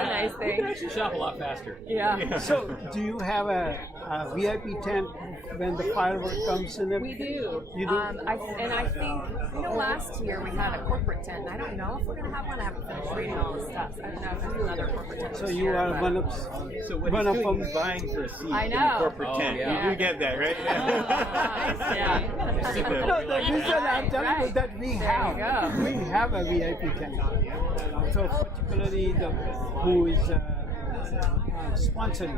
a nice You thing. can actually shop a lot faster. Yeah. So, do you have a VIP tent when the firework comes in? We do. You do? I think, last year we had a corporate tent. And I don't know if we're going to have one. I haven't finished reading all the stuff. I don't know if there's another corporate tent. So this you year, are but- one of So what one he's of doing them. is vying for a seat I in the know. corporate Oh, tent. yeah. You do get that, right? Yeah. No, the reason I'm telling you that we There you have a VIP tent. So particularly who is sponsoring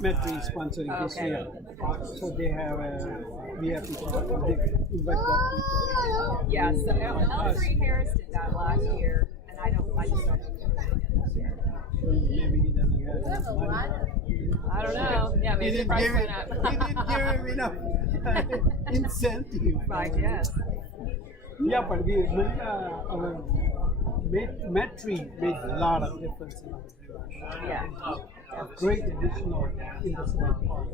Metri sponsoring this Okay. year. So they have a VIP tent. They invite their people. Yeah, so L3 Harris did that last year, and I just don't know if they're doing it this year. Maybe he doesn't have money. I don't know. Yeah, He maybe the didn't price give went it. up. He didn't give him enough incentive. I guess. Yeah, but our Metri made a lot of difference in our village. Yeah. A great addition in the smart park.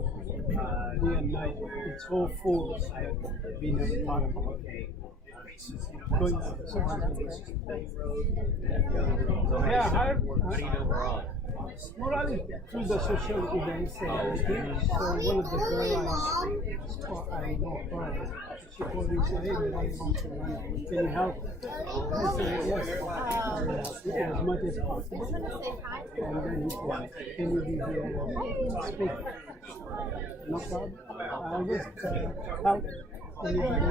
Day and night, it's all full that we never thought about. Going so yeah, How do you know Murali? Murali through the social events. So one of the girls I know her, she called me and said, "Hey, I want to run. Can you help?" I said, "Yes, as much as possible." And then he said, "Can you be here and speak?" No problem. I'll just help anybody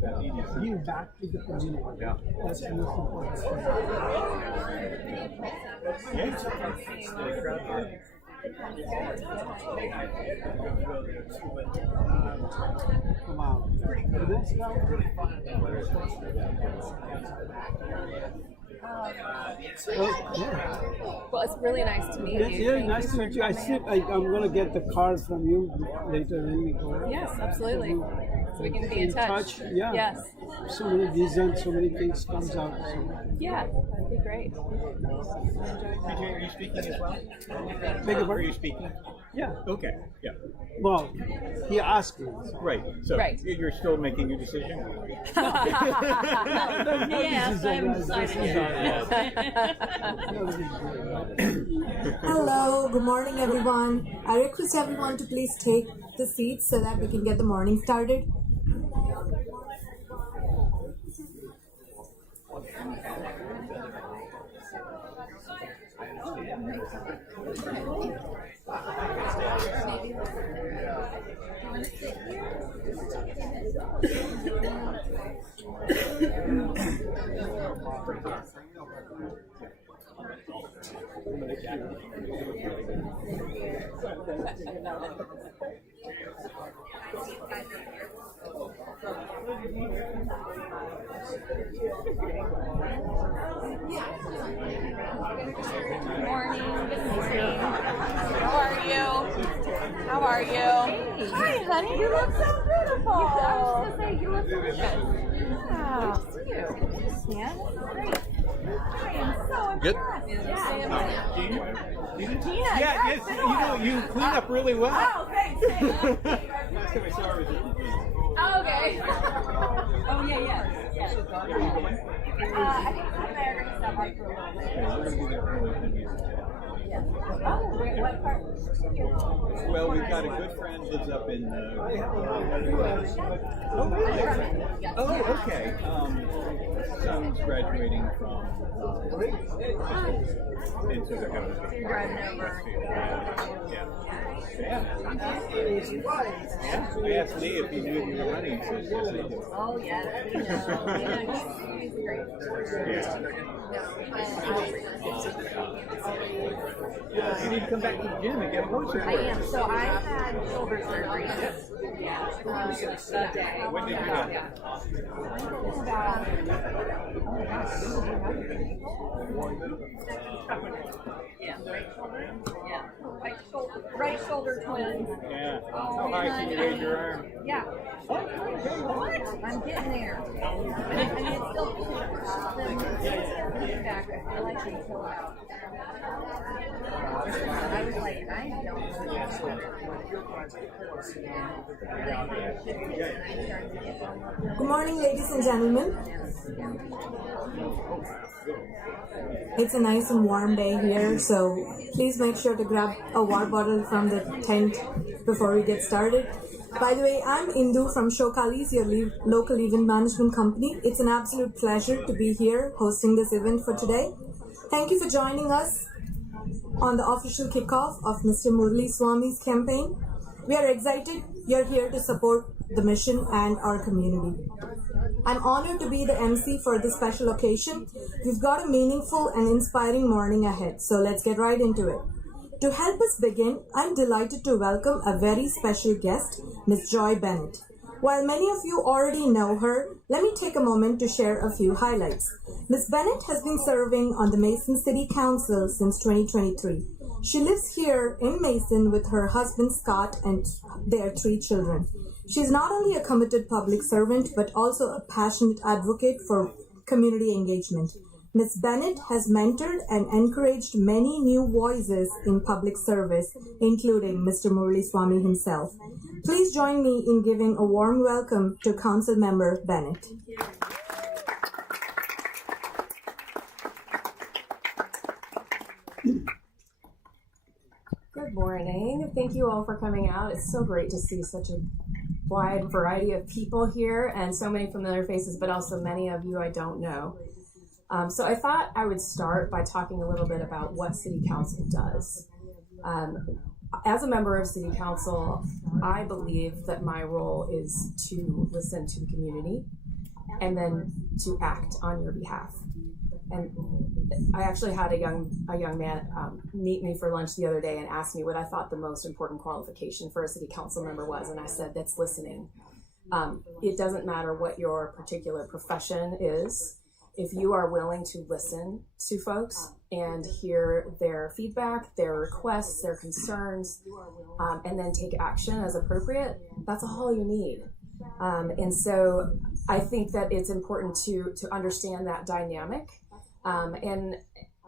that's give back to the community. Yeah. That's the most important thing. Come on. This guy? Well, it's really nice to meet It's you. really nice to meet you. I'm going to get the card from you later when we go. Yes, absolutely. So we can be in touch. Yeah. Yes. So many visions, so many things comes out. So. Yeah, that'd be great. PJ, are you speaking as well? Beg your Are pardon? you speaking? Yeah. Okay. Yeah. Well, he asked me. Right. So Right. you're still making your decision? Yes, I haven't decided yet. Hello, good morning everyone. I request everyone to please take the seats so that we can get the morning started. Morning. How are you? How are you? Hi, honey. You look so beautiful. I was just gonna say you look really good. Yeah. Yeah. Great. I am so Good. impressed. Yeah, I am. Gina, Yeah, it's been a yes, while. you clean up really well. Oh, thanks. Last time I saw her was Oh, okay. Oh, yeah. I think Tom and I are going to stop by for a little bit. Oh, what part? Well, we've got a good friend lives up in. Oh, okay. Son's graduating from. And so they're going to. You're driving over. Yeah. I asked Lee if he knew you were running. He says, yes, I do. Oh, yeah. We know. He's great. You need to come back to the gym and get closer. I am. So I had shoulder surgery today. When did you get? Yeah. Right shoulder twins. Yeah. How high can you raise your arm? Yeah. What? I'm getting there. I mean, it's still back. I feel like they chill out. Good morning, ladies and gentlemen. It's a nice and warm day here, so please make sure to grab a water bottle from the tent before we get started. By the way, I'm Indu from Shokali's, your local event management company. It's an absolute pleasure to be here hosting this event for today. Thank you for joining us on the official kickoff of Mr. Murali Swamy's campaign. We are excited you're here to support the mission and our community. I'm honored to be the MC for this special occasion. We've got a meaningful and inspiring morning ahead, so let's get right into it. To help us begin, I'm delighted to welcome a very special guest, Ms. Joy Bennett. While many of you already know her, let me take a moment to share a few highlights. Ms. Bennett has been serving on the Mason City Council since 2023. She lives here in Mason with her husband Scott and their 3 children. She's not only a committed public servant, but also a passionate advocate for community engagement. Ms. Bennett has mentored and encouraged many new voices in public service, including Mr. Murali Swamy himself. Please join me in giving a warm welcome to Council Member Bennett. Good morning. Thank you all for coming out. It's so great to see such a wide variety of people here and so many familiar faces, but also many of you I don't know. So I thought I would start by talking a little bit about what City Council does. As a member of City Council, I believe that my role is to listen to the community and then to act on your behalf. And I actually had a young man meet me for lunch the other day and asked me what I thought the most important qualification for a city council member was, and I said, that's listening. It doesn't matter what your particular profession is. If you are willing to listen to folks and hear their feedback, their requests, their concerns, and then take action as appropriate, that's all you need. And so I think that it's important to understand that dynamic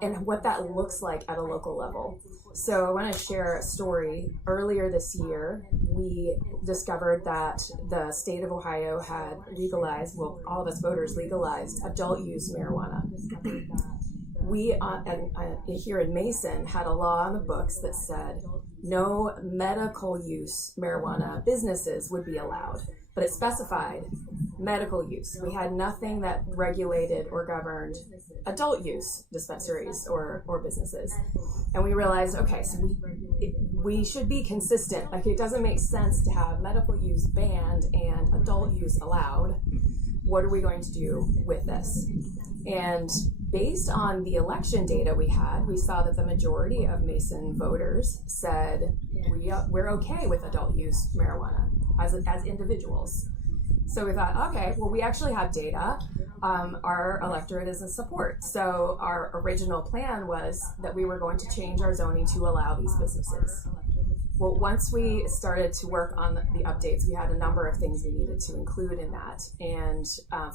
and what that looks like at a local level. So I want to share a story. Earlier this year, we discovered that the state of Ohio had legalized, well, all of us voters legalized adult use marijuana. We, here in Mason, had a law on the books that said no medical use marijuana businesses would be allowed, but it specified medical use. We had nothing that regulated or governed adult use dispensaries or businesses. And we realized, okay, so we should be consistent. Like, it doesn't make sense to have medical use banned and adult use allowed. What are we going to do with this? And based on the election data we had, we saw that the majority of Mason voters said we're okay with adult use marijuana as individuals. So we thought, okay, well, we actually have data. Our electorate is in support. So our original plan was that we were going to change our zoning to allow these businesses. Well, once we started to work on the updates, we had a number of things we needed to include in that. And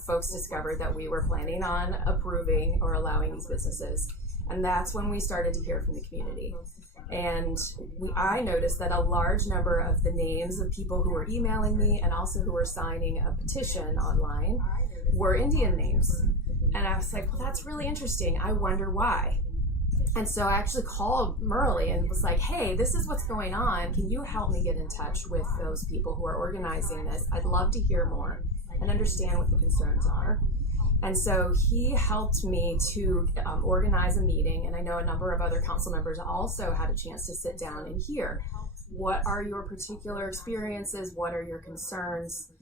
folks discovered that we were planning on approving or allowing these businesses. And that's when we started to hear from the community. And I noticed that a large number of the names of people who were emailing me and also who were signing a petition online were Indian names. And I was like, well, that's really interesting. I wonder why. And so I actually called Murali and was like, hey, this is what's going on. Can you help me get in touch with those people who are organizing this? I'd love to hear more and understand what the concerns are. And so he helped me to organize a meeting, and I know a number of other council members also had a chance to sit down and hear, what are your particular experiences? What are your concerns?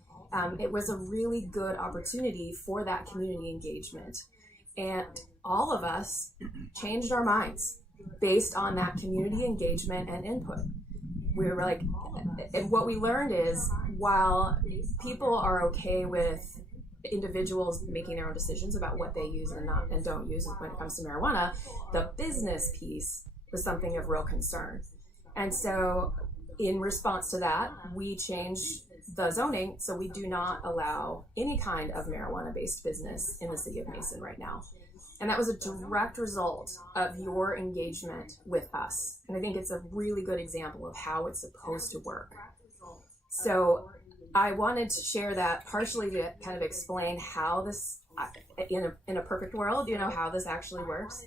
It was a really good opportunity for that community engagement. And all of us changed our minds based on that community engagement and input. We were like, and what we learned is, while people are okay with individuals making their own decisions about what they use and don't use when it comes to marijuana, the business piece was something of real concern. And so in response to that, we changed the zoning so we do not allow any kind of marijuana-based business in the city of Mason right now. And that was a direct result of your engagement with us. And I think it's a really good example of how it's supposed to work. So I wanted to share that partially to kind of explain how this, in a perfect world, how this actually works.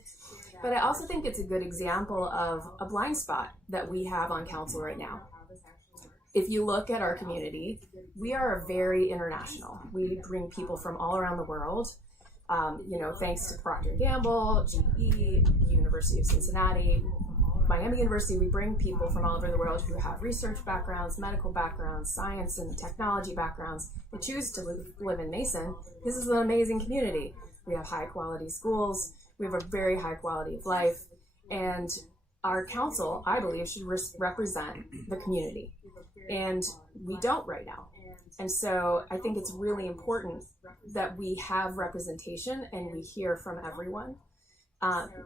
But I also think it's a good example of a blind spot that we have on council right now. If you look at our community, we are very international. We bring people from all around the world. Thanks to Procter & Gamble, GE, University of Cincinnati, Miami University, we bring people from all over the world who have research backgrounds, medical backgrounds, science and technology backgrounds, and choose to live in Mason. This is an amazing community. We have high quality schools. We have a very high quality of life. And our council, I believe, should represent the community. And we don't right now. And so I think it's really important that we have representation and we hear from everyone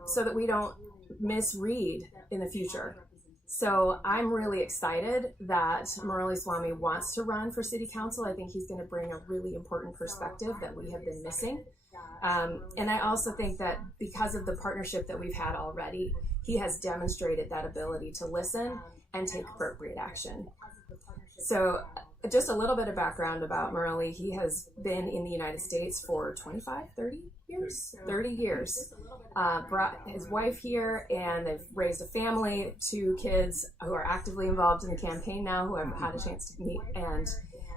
so that we don't misread in the future. So I'm really excited that Murali Swamy wants to run for city council. I think he's going to bring a really important perspective that we have been missing. And I also think that because of the partnership that we've had already, he has demonstrated that ability to listen and take appropriate action. So just a little bit of background about Murali. He has been in the United States for 30 years. Brought his wife here, and they've raised a family, 2 kids who are actively involved in the campaign now, who I've had a chance to meet, and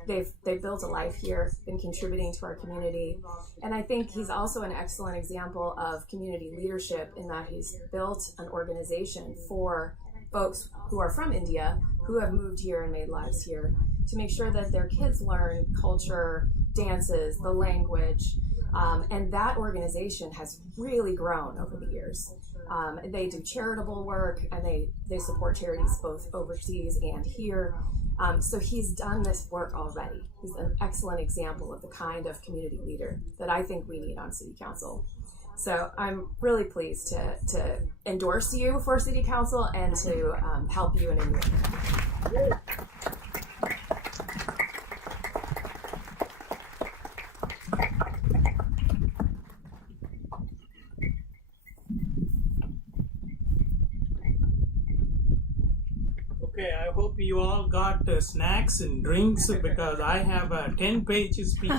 they've built a life here, been contributing to our community. And I think he's also an excellent example of community leadership in that he's built an organization for folks who are from India, who have moved here and made lives here, to make sure that their kids learn culture, dances, the language, and that organization has really grown over the years. They do charitable work, and they support charities both overseas and here. So he's done this work already. He's an excellent example of the kind of community leader that I think we need on city council. So I'm really pleased to endorse you for city council and to help you in any way. Okay, I hope you all got snacks and drinks because I have a 10-page speech.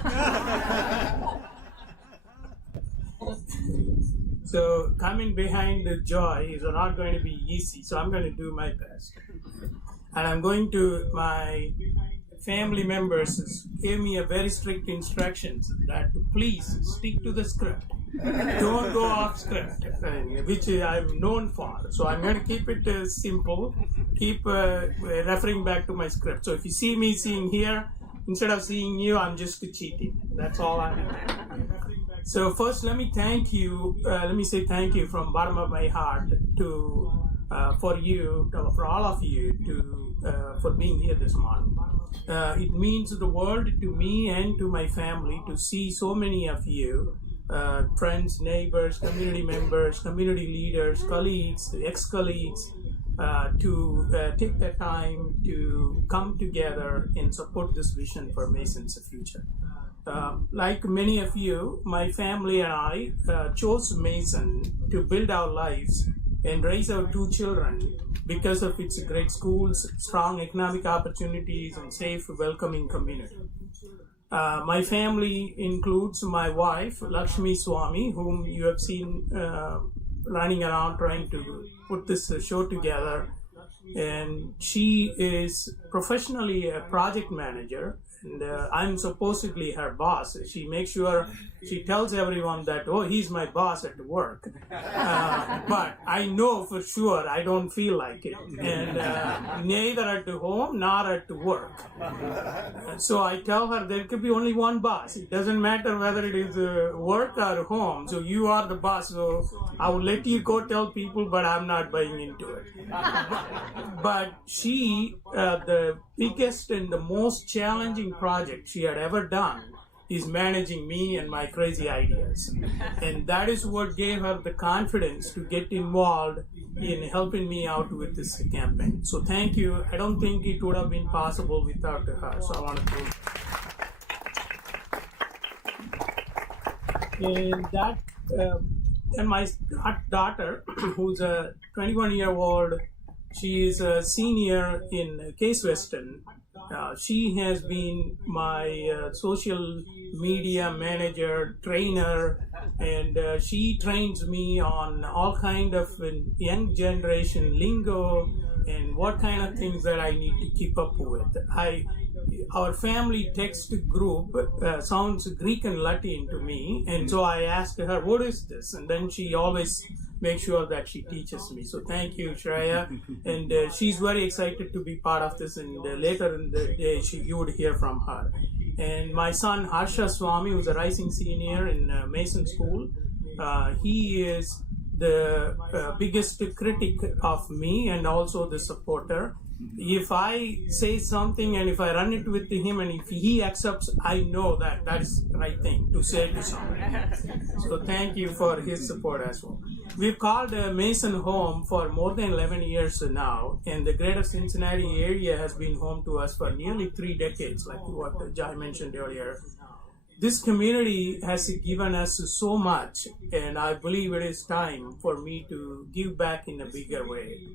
So coming behind the joy is not going to be easy, so I'm going to do my best. And I'm going to, my family members gave me a very strict instructions that please stick to the script. Don't go off script, which I'm known for. So I'm going to keep it simple, keep referring back to my script. So if you see me seeing here, instead of seeing you, I'm just cheating. That's all I'm doing. So first, let me thank you. Let me say thank you from bottom of my heart to for all of you for being here this morning. It means the world to me and to my family to see so many of you, friends, neighbors, community members, community leaders, colleagues, ex-colleagues, to take the time to come together and support this vision for Mason's future. Like many of you, my family and I chose Mason to build our lives and raise our 2 children because of its great schools, strong economic opportunities, and safe, welcoming community. My family includes my wife, Murali Swamy, whom you have seen running around trying to put this show together. And she is professionally a project manager, and I'm supposedly her boss. She makes sure, she tells everyone that, oh, he's my boss at work. But I know for sure I don't feel like it. And neither at home nor at work. So I tell her there could be only one boss. It doesn't matter whether it is work or home. So you are the boss. So I will let you go tell people, but I'm not buying into it. But she, the biggest and the most challenging project she had ever done is managing me and my crazy ideas. And that is what gave her the confidence to get involved in helping me out with this campaign. So thank you. I don't think it would have been possible without her. So I want to thank you. And that And my daughter, who's a 21-year-old, she is a senior in Case Western. She has been my social media manager, trainer, and she trains me on all kind of young generation lingo and what kind of things that I need to keep up with. Our family text group sounds Greek and Latin to me, and so I asked her, what is this? And then she always makes sure that she teaches me. So thank you, Shreya. And she's very excited to be part of this, and later in the day you would hear from her. And my son Murali Swamy, who's a rising senior in Mason School, he is the biggest critic of me and also the supporter. If I say something and if I run it with him and if he accepts, I know that that is the right thing to say to somebody. So thank you for his support as well. We've called Mason home for more than 11 years now, and the greater Cincinnati area has been home to us for nearly 3 decades, like what Jai mentioned earlier. This community has given us so much, and I believe it is time for me to give back in a bigger way.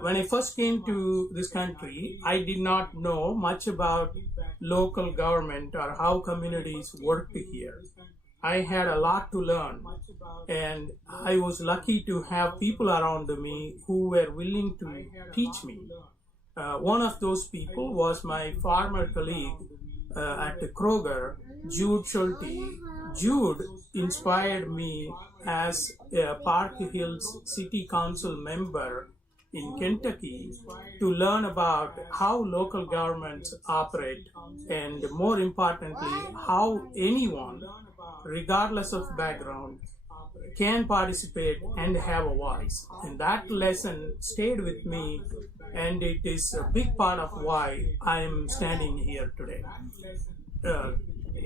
When I first came to this country, I did not know much about local government or how communities work here. I had a lot to learn, and I was lucky to have people around me who were willing to teach me. One of those people was my former colleague at Kroger, Jude Schulte. Jude inspired me as a Park Hills City Council member in Kentucky to learn about how local governments operate, and more importantly, how anyone, regardless of background, can participate and have a voice. And that lesson stayed with me, and it is a big part of why I am standing here today.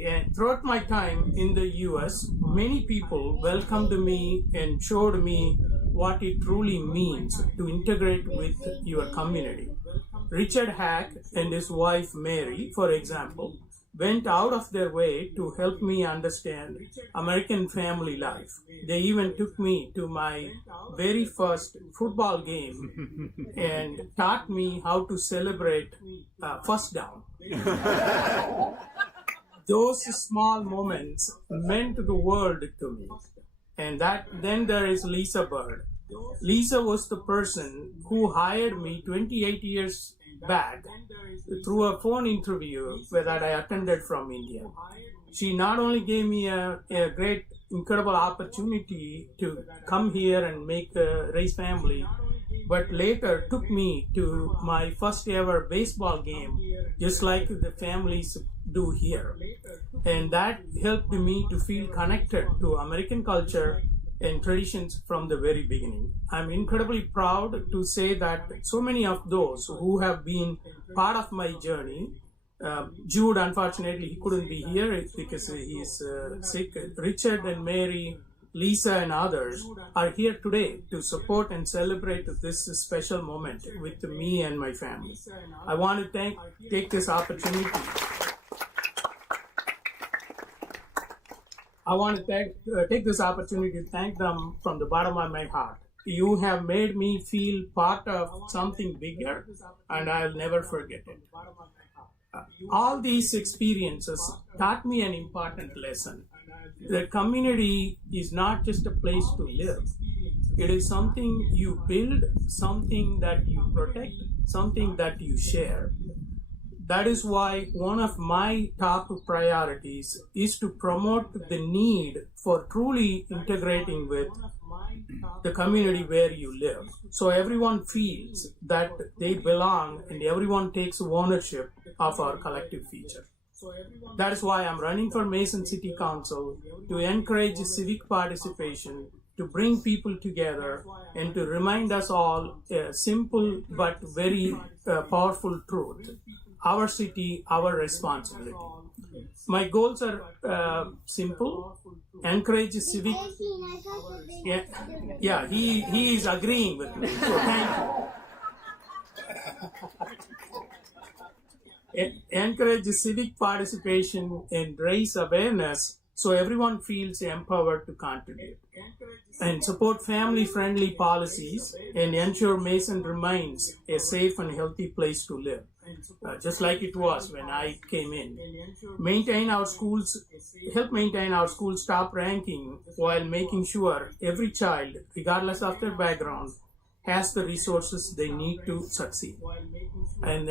And throughout my time in the US, many people welcomed me and showed me what it truly means to integrate with your community. Richard Hack and his wife Mary, for example, went out of their way to help me understand American family life. They even took me to my very first football game and taught me how to celebrate first down. Those small moments meant the world to me. And then there is Lisa Bird. Lisa was the person who hired me 28 years back through a phone interview that I attended from India. She not only gave me a great, incredible opportunity to come here and raise family, but later took me to my first ever baseball game, just like the families do here. And that helped me to feel connected to American culture and traditions from the very beginning. I'm incredibly proud to say that so many of those who have been part of my journey, Jude, unfortunately, he couldn't be here because he is sick. Richard and Mary, Lisa and others are here today to support and celebrate this special moment with me and my family. I want to take this opportunity. I want to take this opportunity to thank them from the bottom of my heart. You have made me feel part of something bigger, and I'll never forget it. All these experiences taught me an important lesson. The community is not just a place to live. It is something you build, something that you protect, something that you share. That is why one of my top priorities is to promote the need for truly integrating with the community where you live. So everyone feels that they belong and everyone takes ownership of our collective future. That is why I'm running for Mason City Council, to encourage civic participation, to bring people together, and to remind us all a simple but very powerful truth. Our city, our responsibility. My goals are simple. Encourage civic. Yeah, he is agreeing with me. So thank you. Encourage civic participation and raise awareness so everyone feels empowered to contribute. And support family-friendly policies and ensure Mason remains a safe and healthy place to live, just like it was when I came in. Help maintain our schools' top ranking while making sure every child, regardless of their background, has the resources they need to succeed. And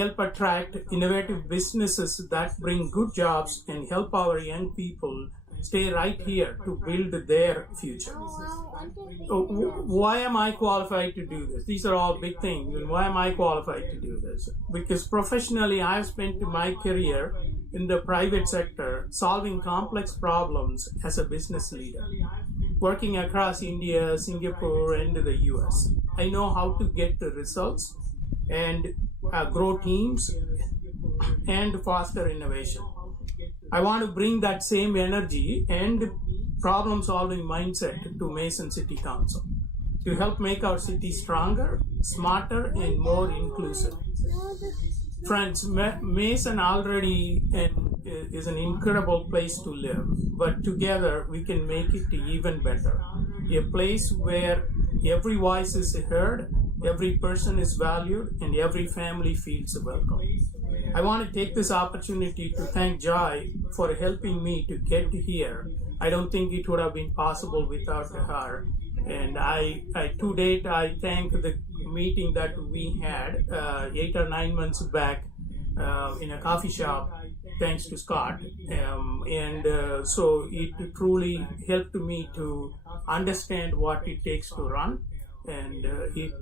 help attract innovative businesses that bring good jobs and help our young people stay right here to build their future. Why am I qualified to do this? These are all big things. And why am I qualified to do this? Because professionally, I've spent my career in the private sector solving complex problems as a business leader, working across India, Singapore, and the US. I know how to get the results and grow teams and foster innovation. I want to bring that same energy and problem-solving mindset to Mason City Council to help make our city stronger, smarter, and more inclusive. Friends, Mason already is an incredible place to live, but together we can make it even better. A place where every voice is heard, every person is valued, and every family feels welcome. I want to take this opportunity to thank Joy for helping me to get here. I don't think it would have been possible without her. And to date, I thank the meeting that we had 8 or 9 months back in a coffee shop, thanks to Scott. So it truly helped me to understand what it takes to run, and it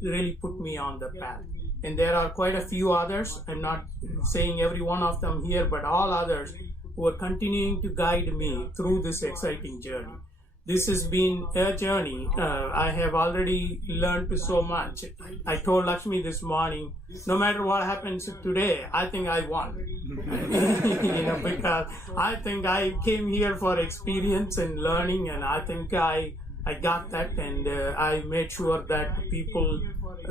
really put me on the path. And there are quite a few others. I'm not saying every one of them here, but all others who are continuing to guide me through this exciting journey. This has been a journey. I have already learned so much. I told Lakshmi this morning, no matter what happens today, I think I won. Because I think I came here for experience and learning, and I think I got that, and I made sure that people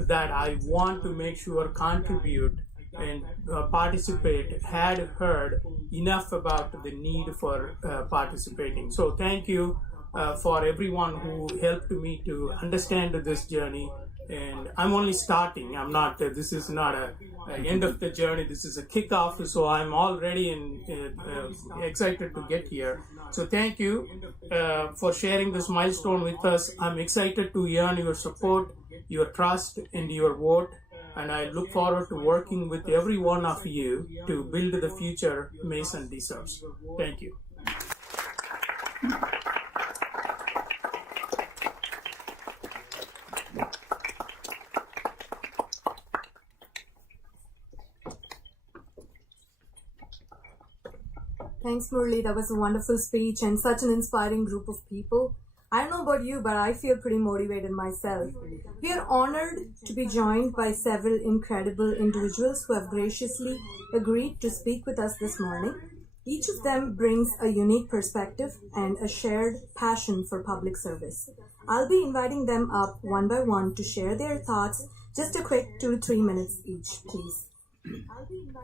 that I want to make sure contribute and participate had heard enough about the need for participating. So thank you for everyone who helped me to understand this journey. And I'm only starting. I'm not. This is not an end of the journey. This is a kickoff. So I'm already excited to get here. So thank you for sharing this milestone with us. I'm excited to earn your support, your trust, and your vote. And I look forward to working with every one of you to build the future Mason deserves. Thank you. Thanks, Murali. That was a wonderful speech and such an inspiring group of people. I don't know about you, but I feel pretty motivated myself. We are honored to be joined by several incredible individuals who have graciously agreed to speak with us this morning. Each of them brings a unique perspective and a shared passion for public service. I'll be inviting them up one by one to share their thoughts. Just a quick 2 to 3 minutes each, please.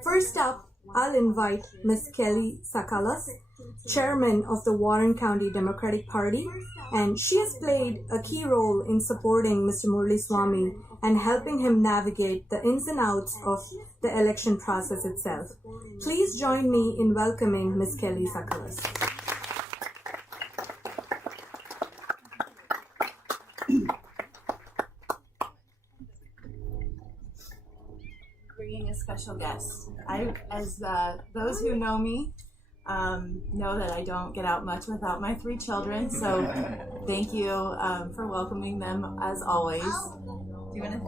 First up, I'll invite Ms. Kelly Sakalas, chairman of the Warren County Democratic Party, and she has played a key role in supporting Mr. Murali Swamy and helping him navigate the ins and outs of the election process itself. Please join me in welcoming Ms. Kelly Sakalas. Bringing a special guest. As those who know me know that I don't get out much without my 3 children, so thank you for welcoming them as always. Do you want to?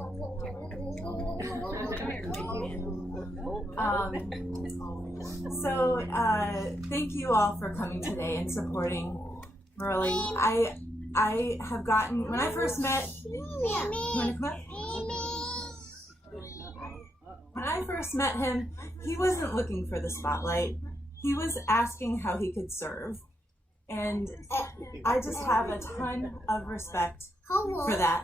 Thank you all for coming today and supporting Murali. I have gotten, when I first met, you want to come up? When I first met him, he wasn't looking for the spotlight. He was asking how he could serve. And I just have a ton of respect for that.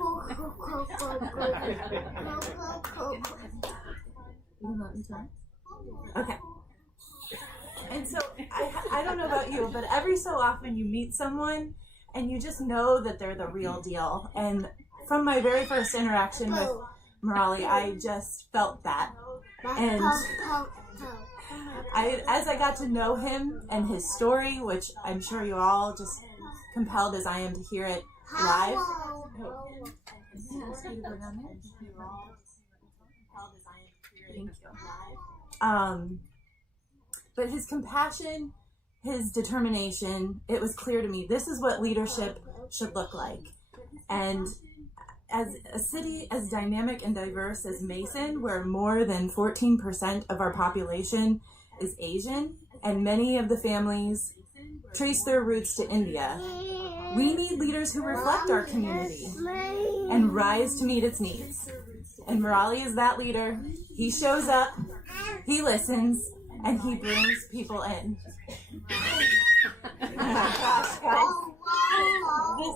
Okay. And so I don't know about you, but every so often you meet someone and you just know that they're the real deal. And from my very first interaction with Murali, I just felt that. And as I got to know him and his story, which I'm sure you all just compelled as I am to hear it live. Thank you. But his compassion, his determination, it was clear to me, this is what leadership should look like. And as a city as dynamic and diverse as Mason, where more than 14% of our population is Asian, and many of the families trace their roots to India, we need leaders who reflect our community and rise to meet its needs. And Murali is that leader. He shows up, he listens, and he brings people in. Oh my gosh, guys. This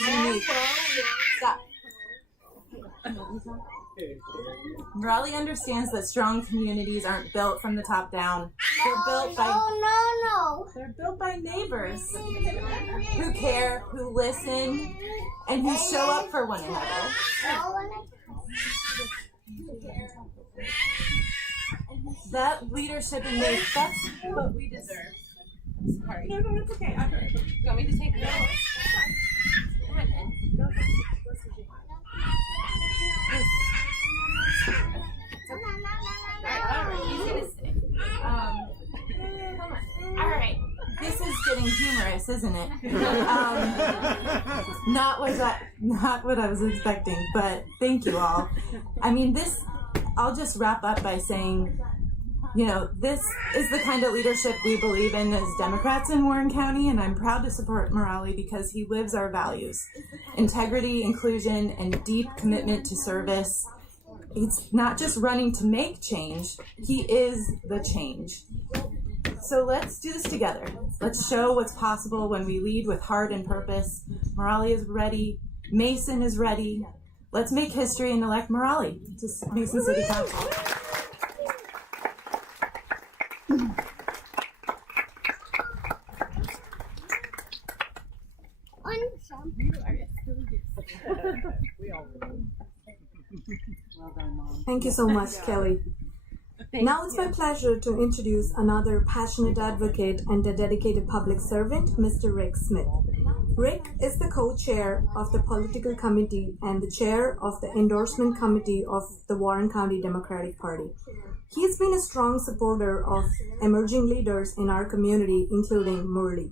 is unique. Stop. Murali understands that strong communities aren't built from the top down. They're built by neighbors who care, who listen, and who show up for one another. That leadership in me, that's what we deserve. Sorry. No, it's okay. Do you want me to take the notes? Come on, then. Alright, this is getting humorous, isn't it? Not what I was expecting, but thank you all. I mean, I'll just wrap up by saying, this is the kind of leadership we believe in as Democrats in Warren County, and I'm proud to support Murali because he lives our values: integrity, inclusion, and deep commitment to service. He's not just running to make change, he is the change. So let's do this together. Let's show what's possible when we lead with heart and purpose. Murali is ready. Mason is ready. Let's make history and elect Murali to Mason City Council. Thank you so much, Kelly. Now it's my pleasure to introduce another passionate advocate and a dedicated public servant, Mr. Rick Smith. Rick is the co-chair of the political committee and the chair of the endorsement committee of the Warren County Democratic Party. He has been a strong supporter of emerging leaders in our community, including Murali.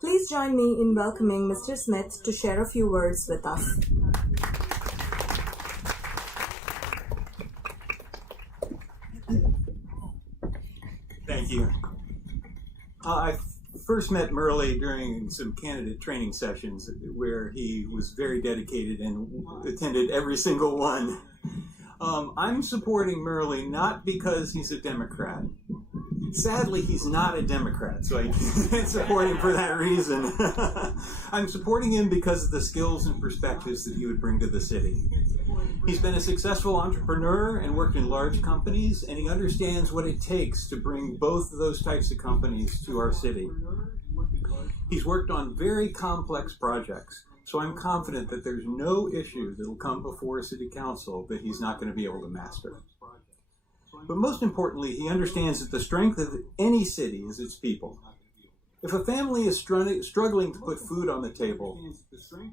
Please join me in welcoming Mr. Smith to share a few words with us. Thank you. I first met Murali during some candidate training sessions where he was very dedicated and attended every single one. I'm supporting Murali not because he's a Democrat. Sadly, he's not a Democrat, so I can't support him for that reason. I'm supporting him because of the skills and perspectives that he would bring to the city. He's been a successful entrepreneur and worked in large companies, and he understands what it takes to bring both of those types of companies to our city. He's worked on very complex projects, so I'm confident that there's no issue that will come before City Council that he's not going to be able to master. But most importantly, he understands that the strength of any city is its people. If a family is struggling to put food on the table,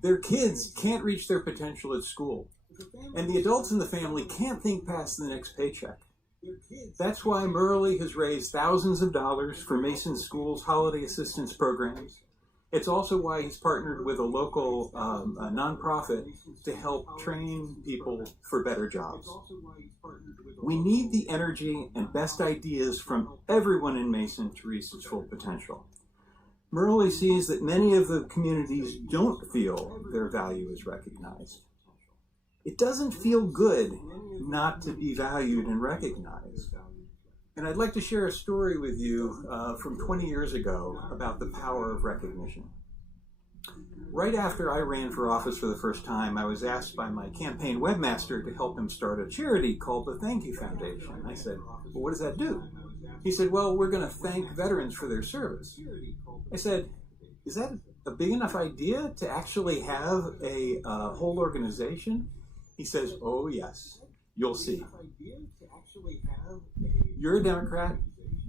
their kids can't reach their potential at school, and the adults in the family can't think past the next paycheck. That's why Murali has raised thousands of dollars for Mason School's holiday assistance programs. It's also why he's partnered with a local nonprofit to help train people for better jobs. We need the energy and best ideas from everyone in Mason to reach its full potential. Murali sees that many of the communities don't feel their value is recognized. It doesn't feel good not to be valued and recognized. And I'd like to share a story with you from 20 years ago about the power of recognition. Right after I ran for office for the first time, I was asked by my campaign webmaster to help him start a charity called the Thank You Foundation. I said, well, what does that do? He said, well, we're going to thank veterans for their service. I said, is that a big enough idea to actually have a whole organization? He says, oh, yes, you'll see. You're a Democrat.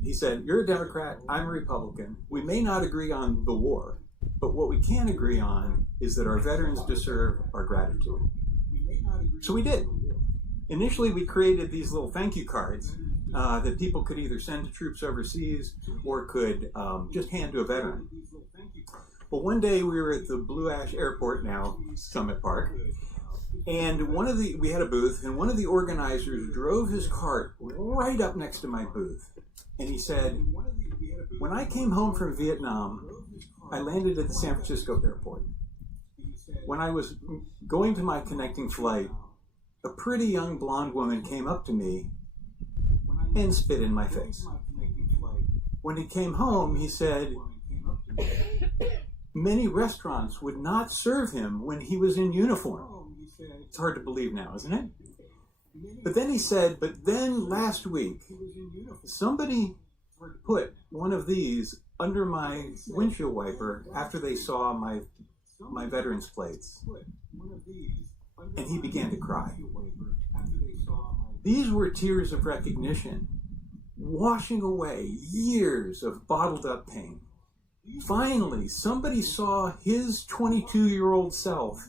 He said, you're a Democrat, I'm a Republican. We may not agree on the war, but what we can agree on is that our veterans deserve our gratitude. So we did. Initially, we created these little thank you cards that people could either send to troops overseas or could just hand to a veteran. Well, one day we were at the Blue Ash Airport, now Summit Park, and we had a booth, and one of the organizers drove his cart right up next to my booth. And he said, when I came home from Vietnam, I landed at the San Francisco airport. When I was going to my connecting flight, a pretty young blonde woman came up to me and spit in my face. When he came home, he said, many restaurants would not serve him when he was in uniform. It's hard to believe now, isn't it? But then he said, but then last week, somebody put one of these under my windshield wiper after they saw my veterans plates. And he began to cry. These were tears of recognition, washing away years of bottled up pain. Finally, somebody saw his 22-year-old self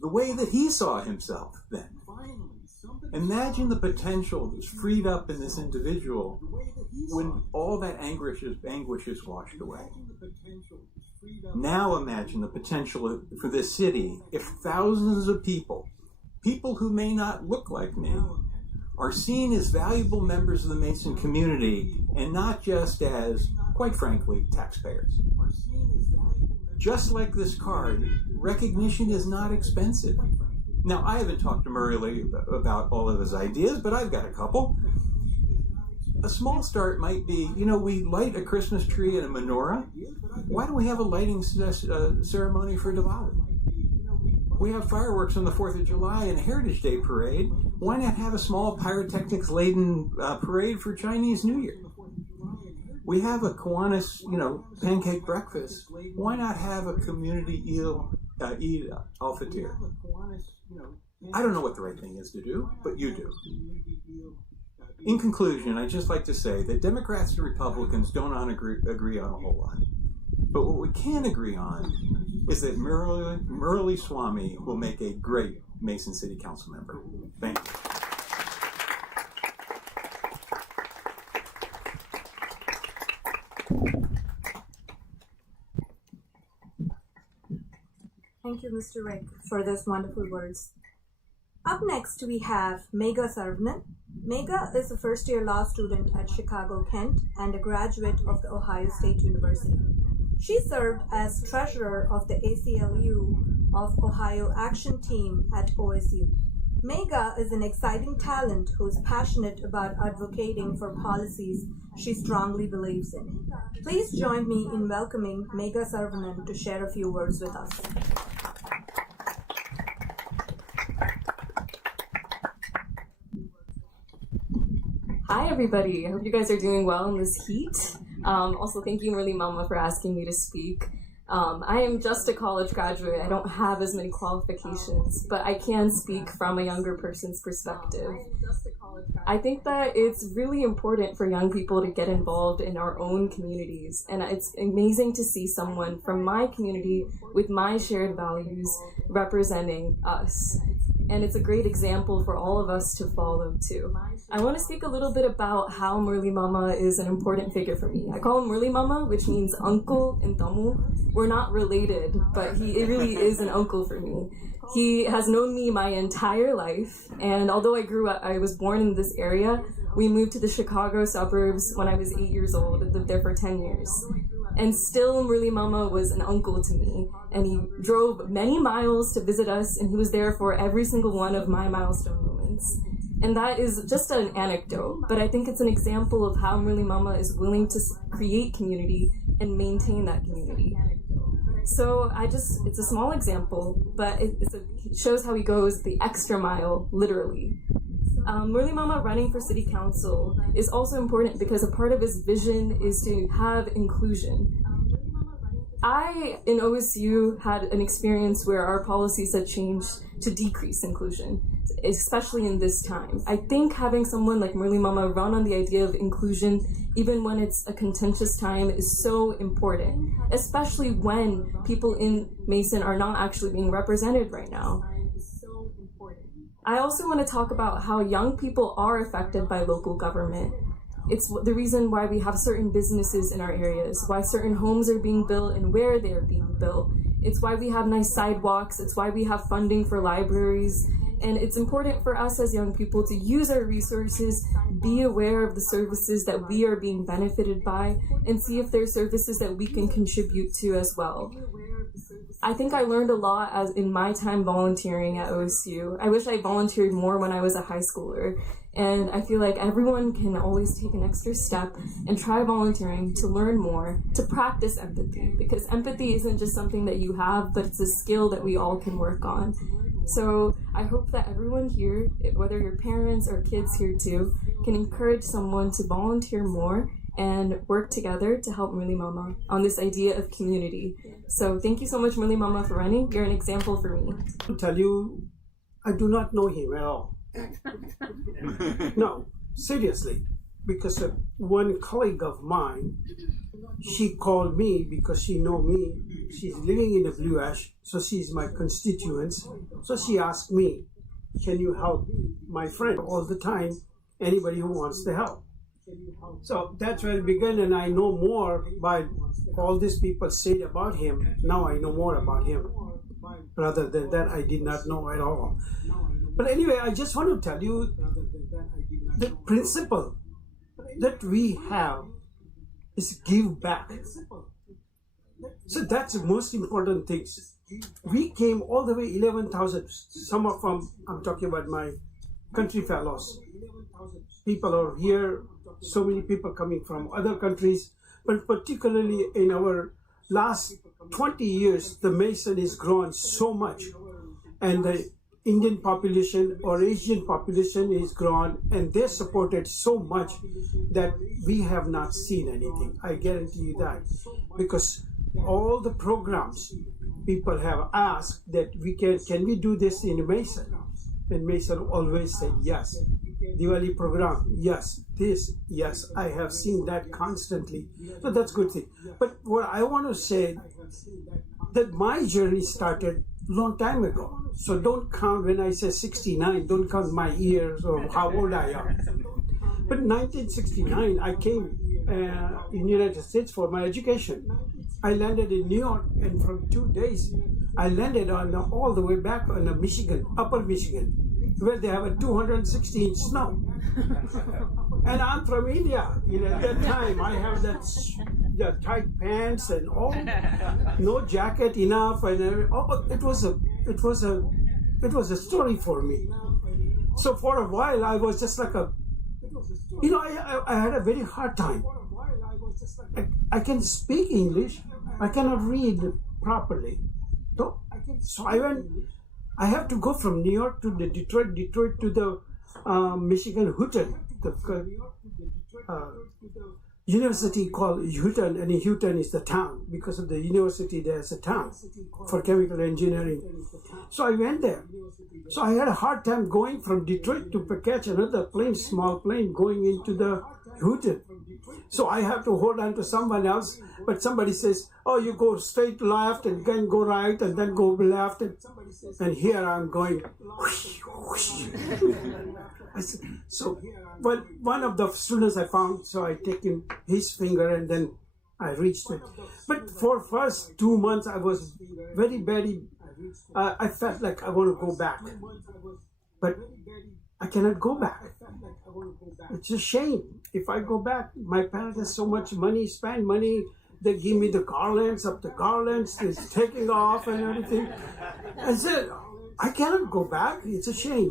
the way that he saw himself then. Imagine the potential that's freed up in this individual when all that anguish is washed away. Now imagine the potential for this city if thousands of people who may not look like me, are seen as valuable members of the Mason community and not just as, quite frankly, taxpayers. Just like this card, recognition is not expensive. Now, I haven't talked to Murali about all of his ideas, but I've got a couple. A small start might be, we light a Christmas tree and a menorah. Why don't we have a lighting ceremony for Diwali? We have fireworks on the 4th of July and a Heritage Day parade. Why not have a small pyrotechnics-laden parade for Chinese New Year? We have a Kiwanis, pancake breakfast. Why not have a community Eid al-Fitr? I don't know what the right thing is to do, but you do. In conclusion, I'd just like to say that Democrats and Republicans don't agree on a whole lot. But what we can agree on is that Murali Swamy will make a great Mason City Council member. Thank you. Thank you, Mr. Rick, for those wonderful words. Up next, we have Megha Saravanan. Megha is a first-year law student at Chicago, Kent, and a graduate of the Ohio State University. She served as treasurer of the ACLU of Ohio Action Team at OSU. Megha is an exciting talent who is passionate about advocating for policies she strongly believes in. Please join me in welcoming Megha Saravanan to share a few words with us. Hi, everybody. I hope you guys are doing well in this heat. Also, thank you, Murali Mama, for asking me to speak. I am just a college graduate. I don't have as many qualifications, but I can speak from a younger person's perspective. I think that it's really important for young people to get involved in our own communities, and it's amazing to see someone from my community with my shared values representing us. And it's a great example for all of us to follow too. I want to speak a little bit about how Murali Mama is an important figure for me. I call him Murali Mama, which means uncle in Tamil. We're not related, but he really is an uncle for me. He has known me my entire life, and although I was born in this area, we moved to the Chicago suburbs when I was 8 years old and lived there for 10 years. And still, Murali Mama was an uncle to me, and he drove many miles to visit us, and he was there for every single one of my milestone moments. And that is just an anecdote, but I think it's an example of how Murali Mama is willing to create community and maintain that community. So it's a small example, but it shows how he goes the extra mile, literally. Murali Mama running for city council is also important because a part of his vision is to have inclusion. I, in OSU, had an experience where our policies had changed to decrease inclusion, especially in this time. I think having someone like Murali Mama run on the idea of inclusion, even when it's a contentious time, is so important, especially when people in Mason are not actually being represented right now. I also want to talk about how young people are affected by local government. It's the reason why we have certain businesses in our areas, why certain homes are being built and where they are being built. It's why we have nice sidewalks, it's why we have funding for libraries, and it's important for us as young people to use our resources, be aware of the services that we are being benefited by, and see if there's services that we can contribute to as well. I think I learned a lot as in my time volunteering at OSU. I wish I volunteered more when I was a high schooler. And I feel like everyone can always take an extra step and try volunteering to learn more, to practice empathy, because empathy isn't just something that you have, but it's a skill that we all can work on. So I hope that everyone here, whether your parents or kids here too, can encourage someone to volunteer more and work together to help Murali Mama on this idea of community. So thank you so much, Murali Mama, for running. You're an example for me. I'll tell you, I do not know him at all. No, seriously, because one colleague of mine, she called me because she know me. She's living in the Blue Ash, so she's my constituents. So she asked me, can you help my friend all the time? Anybody who wants to help. So that's where it began, and I know more by all these people said about him. Now I know more about him. Rather than that, I did not know at all. But anyway, I just want to tell you the principle that we have is give back. So that's the most important thing. We came all the way 11,000. Some of them, I'm talking about my country fellows. People are here, so many people coming from other countries, but particularly in our last 20 years, the Mason has grown so much, and the Indian population or Asian population is grown, and they supported so much that we have not seen anything. I guarantee you that, because all the programs people have asked that can we do this in Mason, and Mason always said yes. Diwali program, yes. This, yes. I have seen that constantly. So that's a good thing. But what I want to say, that my journey started long time ago. So don't count when I say 69, don't count my years or how old I am. But 1969, I came in the United States for my education. I landed in New York, and from 2 days, I landed on all the way back on the Michigan, upper Michigan, where they have a 260-inch snow. And I'm from India. At that time, I have the tight pants and all, no jacket enough, and it was a story for me. So for a while, I was just like I had a very hard time. I can speak English, I cannot read properly. So I have to go from New York to the Detroit to the Michigan Houghton, the university called Houghton, and Houghton is the town. Because of the university, there's a town for chemical engineering. So I went there. So I had a hard time going from Detroit to catch another plane, small plane, going into the Houghton. So I have to hold on to someone else, but somebody says, oh, you go straight left and then go right and then go left. And here I'm going, whoosh, whoosh. So, but one of the students I found, so I take his finger and then I reached it. But for first 2 months, I was very, I felt like I want to go back. But I cannot go back. It's a shame. If I go back, my parents have so much money, spend money. They give me the garlands, it's taking off and everything. I said, I cannot go back. It's a shame.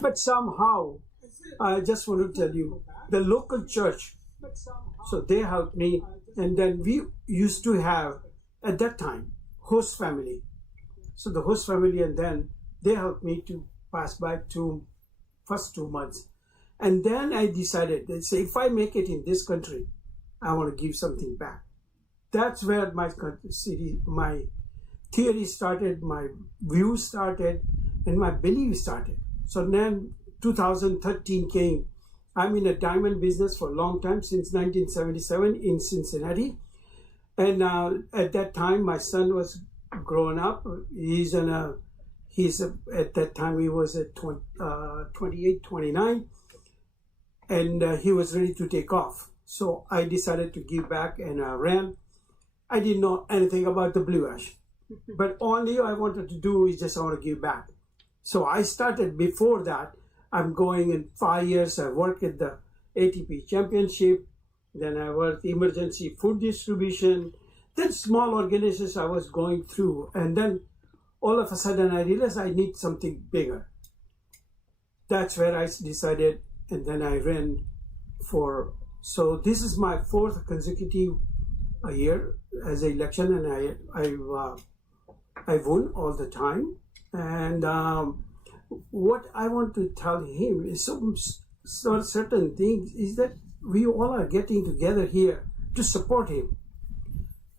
But somehow, I just want to tell you, the local church, so they helped me. And then we used to have, at that time, host family. So the host family, and then they helped me to pass by first 2 months. And then I decided that, say, if I make it in this country, I want to give something back. That's where my theory started, my view started, and my belief started. So then 2013 came. I'm in a diamond business for a long time, since 1977 in Cincinnati. And at that time, my son was growing up. At that time, he was at 28, 29, and he was ready to take off. So I decided to give back, and I ran. I didn't know anything about the Blue Ash, but only I wanted to do is just I want to give back. So I started before that. I'm going in 5 years. I worked at the ATP Championship. Then I worked emergency food distribution. Then small organizations I was going through. And then all of a sudden I realized I need something bigger. That's where I decided, and then I ran for, so this is my 4th consecutive year as an election, and I won all the time. And what I want to tell him is some certain things is that we all are getting together here to support him.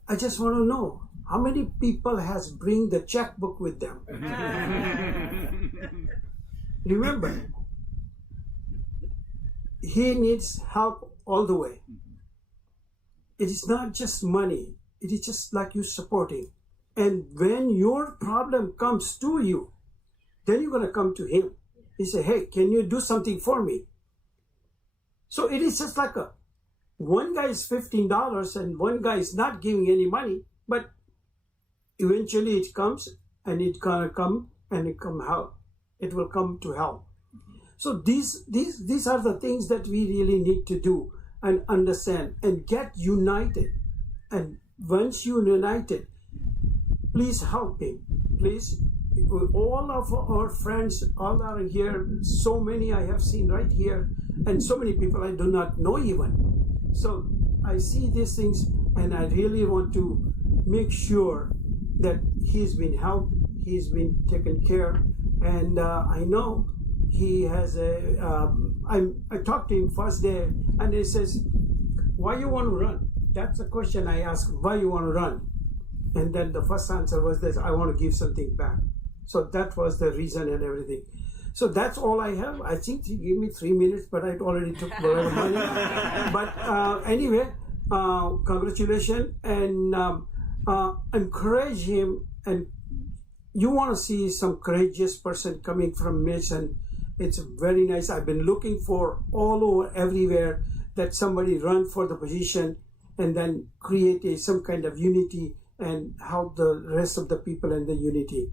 I just want to know how many people has bring the checkbook with them. Remember, he needs help all the way. It is not just money. It is just like you supporting. And when your problem comes to you, then you're going to come to him. He say, hey, can you do something for me? So it is just like one guy is $15 and one guy is not giving any money, but eventually it comes and it gonna come and it will come to help. So these are the things that we really need to do and understand and get united. And once you're united, please help him. Please, all of our friends, all are here. So many I have seen right here, and so many people I do not know even. So I see these things, and I really want to make sure that he's been helped, he's been taken care, and I know he has I talked to him first day, and he says, why you want to run? That's the question I asked, why you want to run? And then the first answer was this, I want to give something back. So that was the reason and everything. So that's all I have. I think he gave me 3 minutes, but I already took a lot of money. But anyway, congratulations, and encourage him. And you want to see some courageous person coming from Mason. It's very nice. I've been looking for all over, everywhere, that somebody run for the position and then create some kind of unity and help the rest of the people in the unity.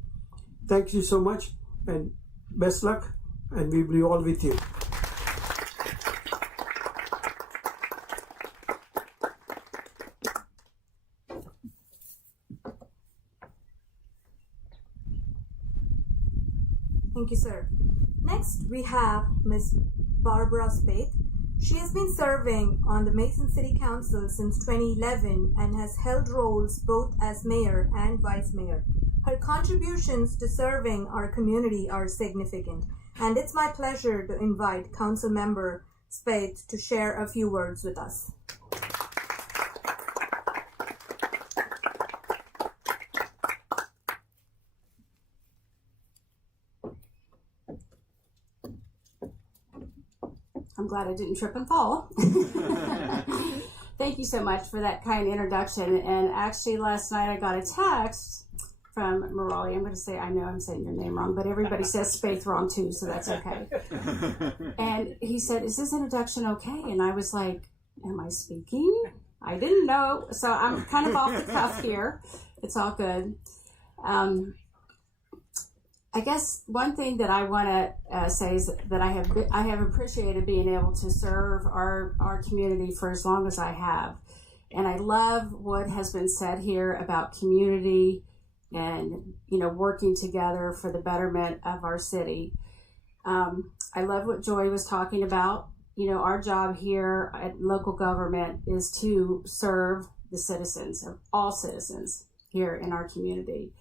Thank you so much, and best luck, and we'll be all with you. Thank you, sir. Next, we have Ms. Barbara Spade. She has been serving on the Mason City Council since 2011 and has held roles both as mayor and vice mayor. Her contributions to serving our community are significant, and it's my pleasure to invite Council Member Spade to share a few words with us. I'm glad I didn't trip and fall. Thank you so much for that kind introduction. And actually, last night I got a text from Murali. I'm going to say, I know I'm saying your name wrong, but everybody says Spaith wrong too, so that's okay. And he said, is this introduction okay? And I was like, am I speaking? I didn't know. So I'm kind of off the cuff here. It's all good. I guess one thing that I want to say is that I have appreciated being able to serve our community for as long as I have. And I love what has been said here about community and, working together for the betterment of our city. I love what Joy was talking about. Our job here at local government is to serve the citizens, all citizens here in our community.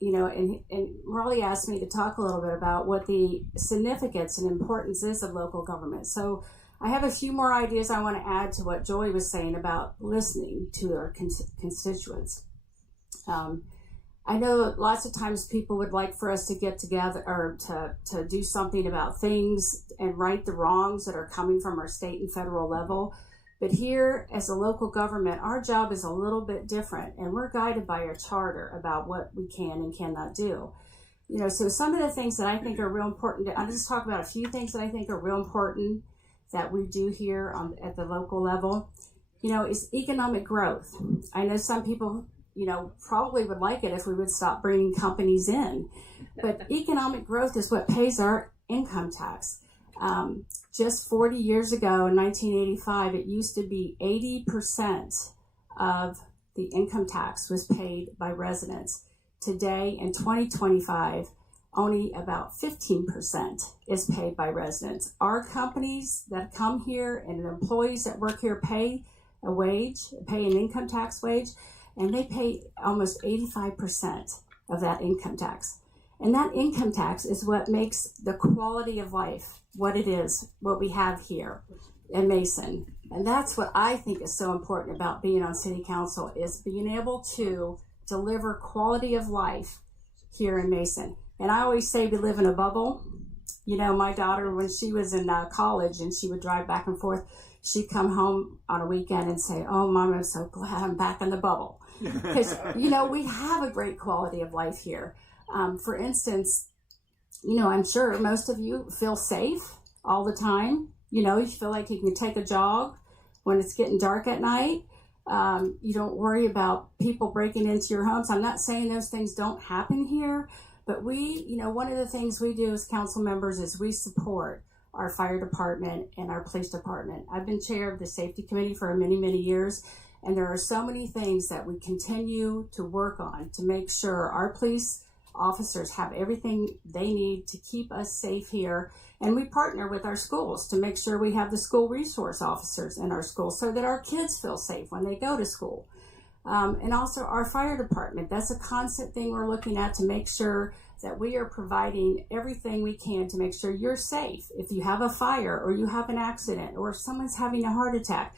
and Murali asked me to talk a little bit about what the significance and importance is of local government. So I have a few more ideas I want to add to what Joy was saying about listening to our constituents. I know that lots of times people would like for us to get together or to do something about things and right the wrongs that are coming from our state and federal level. But here, as a local government, our job is a little bit different, and we're guided by our charter about what we can and cannot do. So some of the things that I think are real important, I'll just talk about a few things that I think are real important that we do here at the local level, is economic growth. I know some people, probably would like it if we would stop bringing companies in, but economic growth is what pays our income tax. Just 40 years ago in 1985, it used to be 80% of the income tax was paid by residents. Today, in 2025, only about 15% is paid by residents. Our companies that come here and the employees that work here pay an income tax wage, and they pay almost 85% of that income tax. And that income tax is what makes the quality of life what it is, what we have here in Mason. And that's what I think is so important about being on city council, is being able to deliver quality of life here in Mason. And I always say we live in a bubble. My daughter, when she was in college and she would drive back and forth, she'd come home on a weekend and say, "Oh, Mom, I'm so glad I'm back in the bubble." Because, we have a great quality of life here. For instance, I'm sure most of you feel safe all the time. You feel like you can take a jog when it's getting dark at night. You don't worry about people breaking into your homes. I'm not saying those things don't happen here, but one of the things we do as council members is we support our fire department and our police department. I've been chair of the safety committee for many, many years, and there are so many things that we continue to work on to make sure our police officers have everything they need to keep us safe here. And we partner with our schools to make sure we have the school resource officers in our schools so that our kids feel safe when they go to school. And also our fire department. That's a constant thing we're looking at to make sure that we are providing everything we can to make sure you're safe. If you have a fire or you have an accident or if someone's having a heart attack,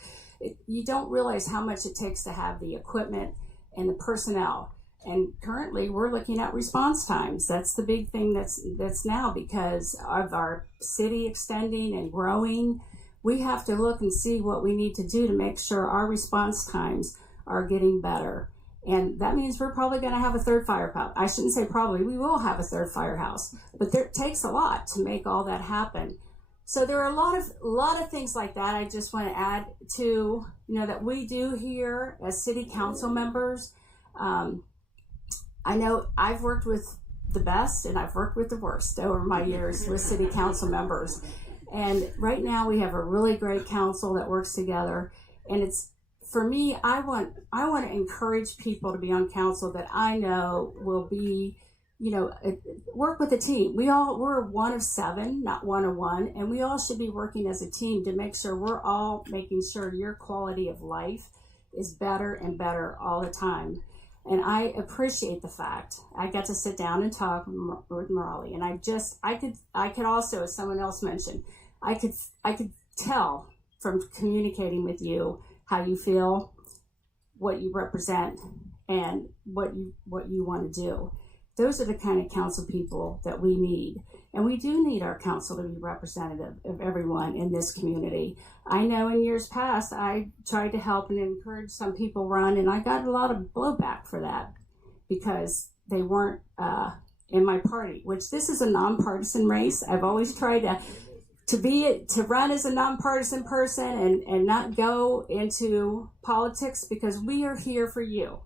you don't realize how much it takes to have the equipment and the personnel. And currently we're looking at response times. That's the big thing that's now, because of our city extending and growing. We have to look and see what we need to do to make sure our response times are getting better. And that means we're probably going to have a third firehouse. I shouldn't say probably, we will have a third firehouse, but it takes a lot to make all that happen. So there are a lot of things like that I just want to add to, that we do here as city council members. I know I've worked with the best and I've worked with the worst over my years with city council members. And right now we have a really great council that works together. And it's, for me, I want to encourage people to be on council that I know will be, work with a team. We're one of seven, not one of one, and we all should be working as a team to make sure we're all making sure your quality of life is better and better all the time. And I appreciate the fact I got to sit down and talk with Murali, and I could also, as someone else mentioned, I could tell from communicating with you how you feel, what you represent, and what you want to do. Those are the kind of council people that we need. And we do need our council to be representative of everyone in this community. I know in years past, I tried to help and encourage some people run, and I got a lot of blowback for that because they weren't in my party, which this is a nonpartisan race. I've always tried to run as a nonpartisan person and not go into politics, because we are here for you.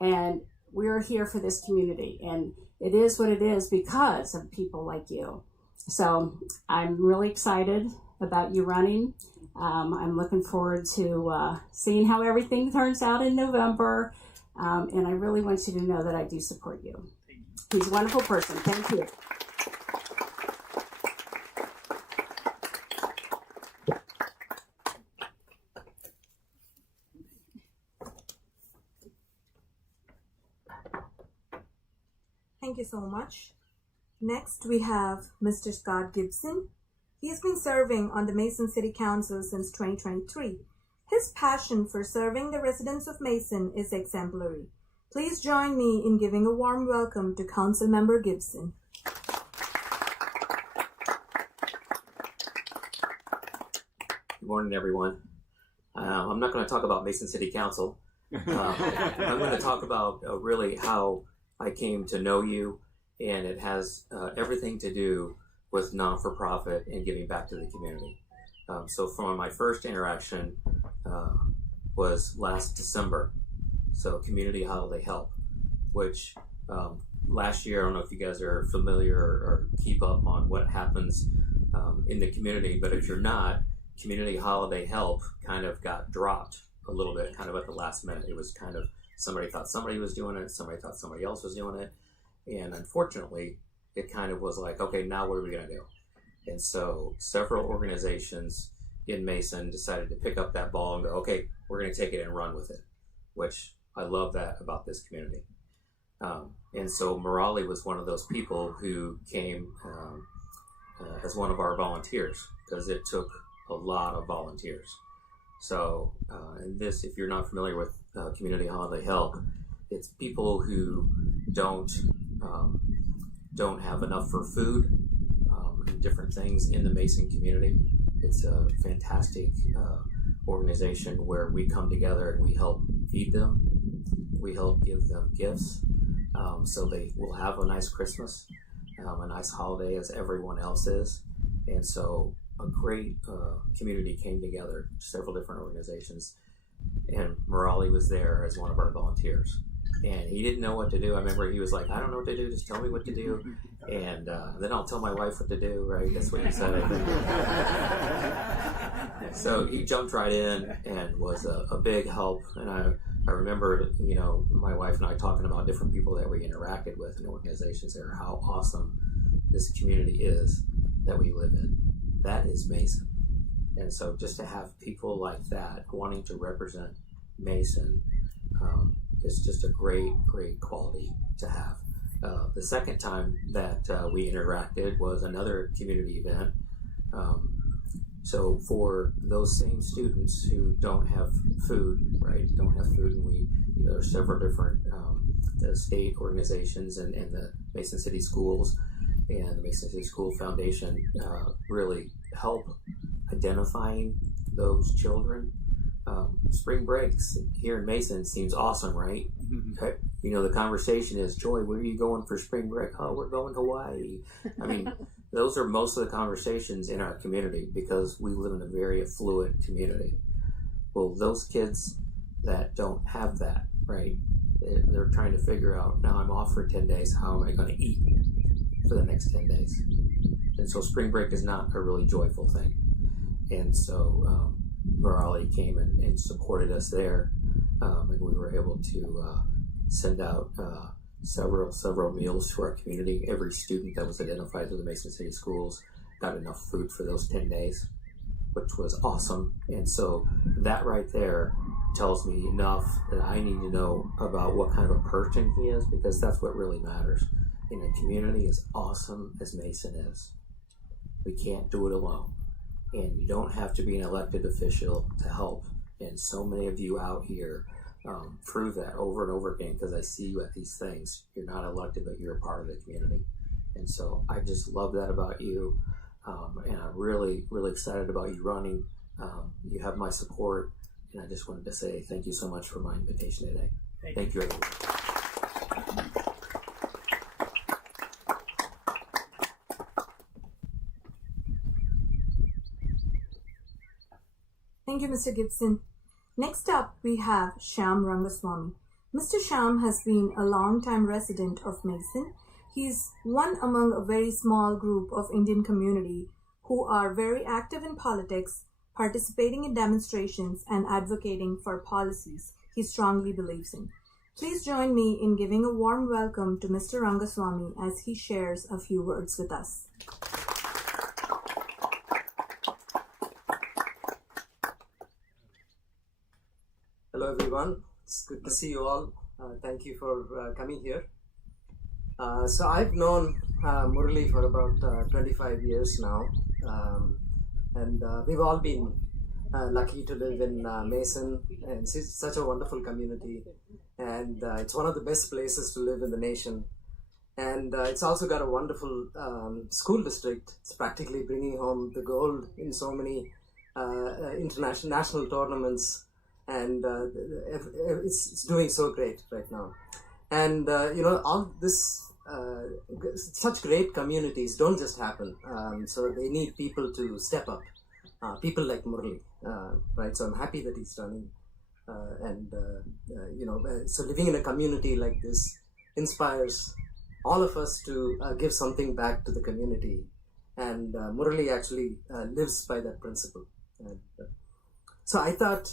And we're here for this community, and it is what it is because of people like you. So I'm really excited about you running. I'm looking forward to seeing how everything turns out in November. And I really want you to know that I do support you. He's a wonderful person. Thank you. Thank you so much. Next, we have Mr. Scott Gibson. He has been serving on the Mason City Council since 2023. His passion for serving the residents of Mason is exemplary. Please join me in giving a warm welcome to Council Member Gibson. Good morning, everyone. I'm not going to talk about Mason City Council. I'm going to talk about really how I came to know you, and it has everything to do with non-for-profit and giving back to the community. So from my first interaction was last December, so Community Holiday Help, which last year, I don't know if you guys are familiar or keep up on what happens in the community, but if you're not, Community Holiday Help kind of got dropped a little bit, kind of at the last minute. It was kind of, somebody thought somebody was doing it, somebody thought somebody else was doing it, and unfortunately, it kind of was like, okay, now what are we going to do? And so several organizations in Mason decided to pick up that ball and go, okay, we're going to take it and run with it, which I love that about this community. And so Murali was one of those people who came as one of our volunteers, because it took a lot of volunteers. So, and this, if you're not familiar with Community Holiday Help, it's people who don't have enough for food and different things in the Mason community. It's a fantastic organization where we come together and we help feed them. We help give them gifts so they will have a nice Christmas, a nice holiday as everyone else is. And so a great community came together, several different organizations, and Murali was there as one of our volunteers. And he didn't know what to do. I remember he was like, I don't know what to do, just tell me what to do. And then I'll tell my wife what to do, right? That's what he said, I think. So he jumped right in and was a big help. And I remember, you know, my wife and I talking about different people that we interacted with in organizations there, how awesome this community is that we live in. That is Mason. And so just to have people like that wanting to represent Mason is just a great, great quality to have. The second time that we interacted was another community event. So for those same students who don't have food, right, don't have food, and there are several different state organizations and the Mason City Schools and the Mason City School Foundation really help identifying those children. Spring breaks here in Mason seems awesome, right? Mm-hmm. You know, the conversation is, Joy, where are you going for spring break? Oh, we're going to Hawaii. I mean, those are most of the conversations in our community because we live in a very affluent community. Well, those kids that don't have that, right? They're trying to figure out, now I'm off for 10 days, how am I going to eat for the next 10 days? And so spring break is not a really joyful thing. And so Murali came and supported us there, and we were able to send out several meals to our community. Every student that was identified through the Mason City Schools got enough food for those 10 days, which was awesome. And so that right there tells me enough that I need to know about what kind of a person he is, because that's what really matters in a community as awesome as Mason is. We can't do it alone. And you don't have to be an elected official to help. And so many of you out here prove that over and over again, because I see you at these things. You're not elected, but you're a part of the community. And so I just love that about you. And I'm really, really excited about you running. You have my support. And I just wanted to say thank you so much for my invitation today. Thank you, everyone. Thank you, Mr. Gibson. Next up, we have Shyam Rangaswamy. Mr. Shyam has been a long-time resident of Mason. He's one among a very small group of Indian community who are very active in politics, participating in demonstrations, and advocating for policies he strongly believes in. Please join me in giving a warm welcome to Mr. Rangaswamy as he shares a few words with us. Hello everyone, it's good to see you all. Thank you for coming here. So I've known Murali for about 25 years now, and we've all been lucky to live in Mason, and it's such a wonderful community, and it's one of the best places to live in the nation. And it's also got a wonderful school district. It's practically bringing home the gold in so many national tournaments, and it's doing so great right now. And all this, such great communities don't just happen. So they need people to step up. People like Murali, right? So I'm happy that he's running, so living in a community like this inspires all of us to give something back to the community, and Murali actually lives by that principle. And, so I thought,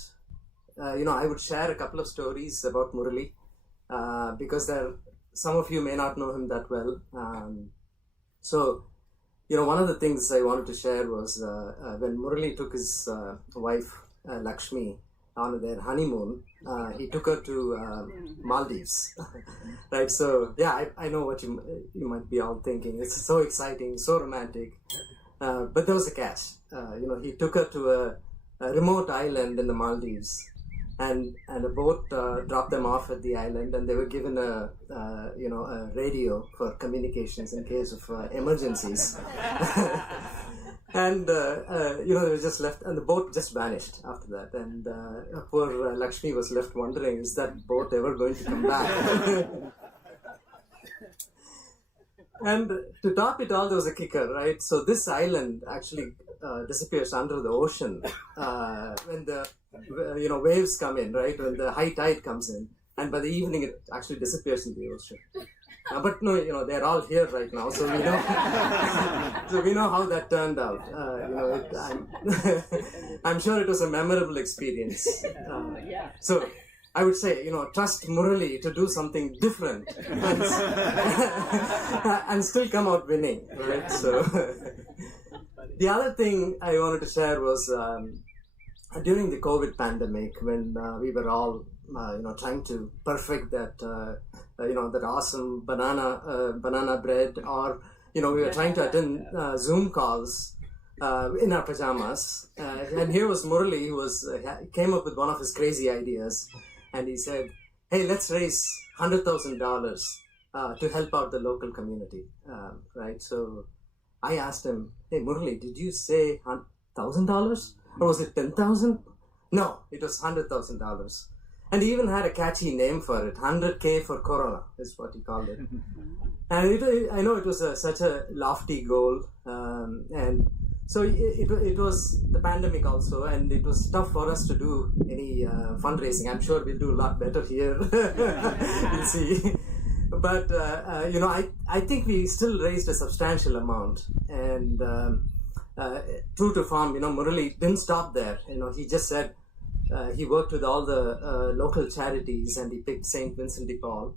I would share a couple of stories about Murali, because some of you may not know him that well. One of the things I wanted to share was when Murali took his wife Lakshmi on their honeymoon, he took her to Maldives, right? So yeah, I know what you might be all thinking. It's so exciting, so romantic, but there was a catch. He took her to a remote island in the Maldives, and a boat dropped them off at the island, and they were given a radio for communications in case of emergencies. And they were just left, and the boat just vanished after that. And poor Lakshmi was left wondering, is that boat ever going to come back? And to top it all, there was a kicker, right? So this island actually disappears under the ocean when the waves come in, right? When the high tide comes in, and by the evening it actually disappears in the ocean. But no, they're all here right now, so we know. So we know how that turned out. I'm sure it was a memorable experience. So I would say, trust Murali to do something different and still come out winning, right? So the other thing I wanted to share was during the COVID pandemic, when we were all trying to perfect that that awesome banana bread, or we were trying to attend Zoom calls in our pajamas, and here was Murali, who came up with one of his crazy ideas, and he said, "Hey, let's raise $100,000 to help out the local community," right? So I asked him, "Hey, Murali, did you say $1,000, or was it 10,000?" No, it was $100,000. And he even had a catchy name for it. 100K for Corona is what he called it. And I know it was such a lofty goal. And so it was the pandemic also, and it was tough for us to do any fundraising. I'm sure we'll do a lot better here. We'll see. But, I think we still raised a substantial amount. And true to form, Murali didn't stop there. He just said, he worked with all the local charities, and he picked St. Vincent de Paul,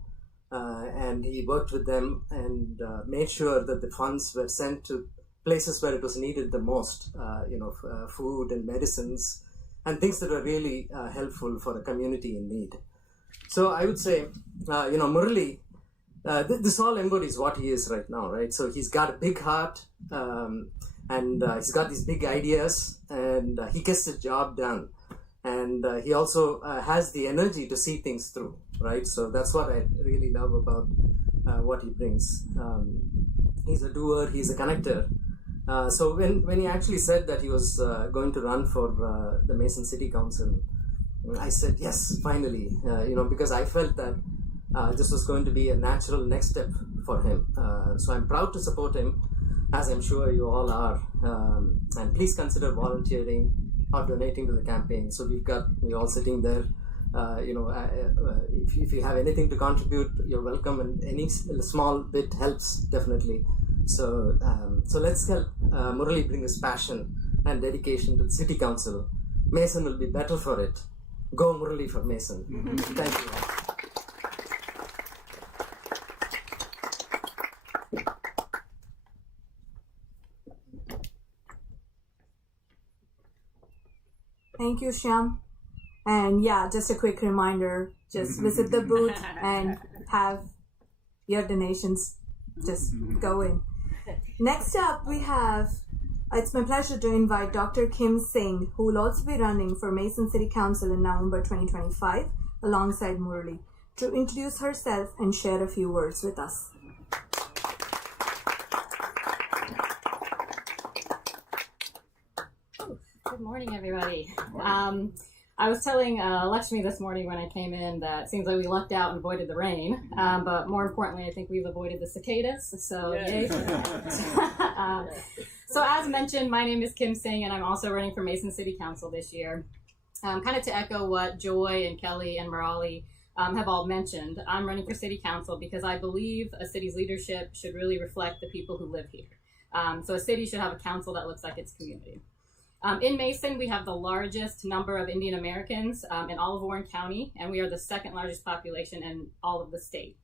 and he worked with them and made sure that the funds were sent to places where it was needed the most, food and medicines and things that were really helpful for a community in need. So I would say, Murali, this all embodies what he is right now, right? So he's got a big heart, and he's got these big ideas, and he gets the job done. And he also has the energy to see things through, right? So that's what I really love about what he brings. He's a doer, he's a connector. So when he actually said that he was going to run for the Mason City Council, I said, yes, finally, because I felt that this was going to be a natural next step for him. So I'm proud to support him, as I'm sure you all are. And please consider volunteering or donating to the campaign. So we're all sitting there. If you have anything to contribute, you're welcome, and any small bit helps definitely. So let's help Murali bring his passion and dedication to the City Council. Mason will be better for it. Go Murali for Mason. Thank you. Thank you, Shyam. And yeah, just a quick reminder, just visit the booth and have your donations just go in. Next up, we have, it's my pleasure to invite Dr. Kim Singh, who will also be running for Mason City Council in November 2025, alongside Murali, to introduce herself and share a few words with us. Good morning, everybody. I was telling Lakshmi this morning when I came in that it seems like we lucked out and avoided the rain, but more importantly, I think we've avoided the cicadas, so yay. So as mentioned, my name is Kim Singh, and I'm also running for Mason City Council this year. Kind of to echo what Joy and Kelly and Murali have all mentioned, I'm running for City Council because I believe a city's leadership should really reflect the people who live here. So a city should have a council that looks like its community. In Mason, we have the largest number of Indian Americans in all of Warren County, and we are the second largest population in all of the state.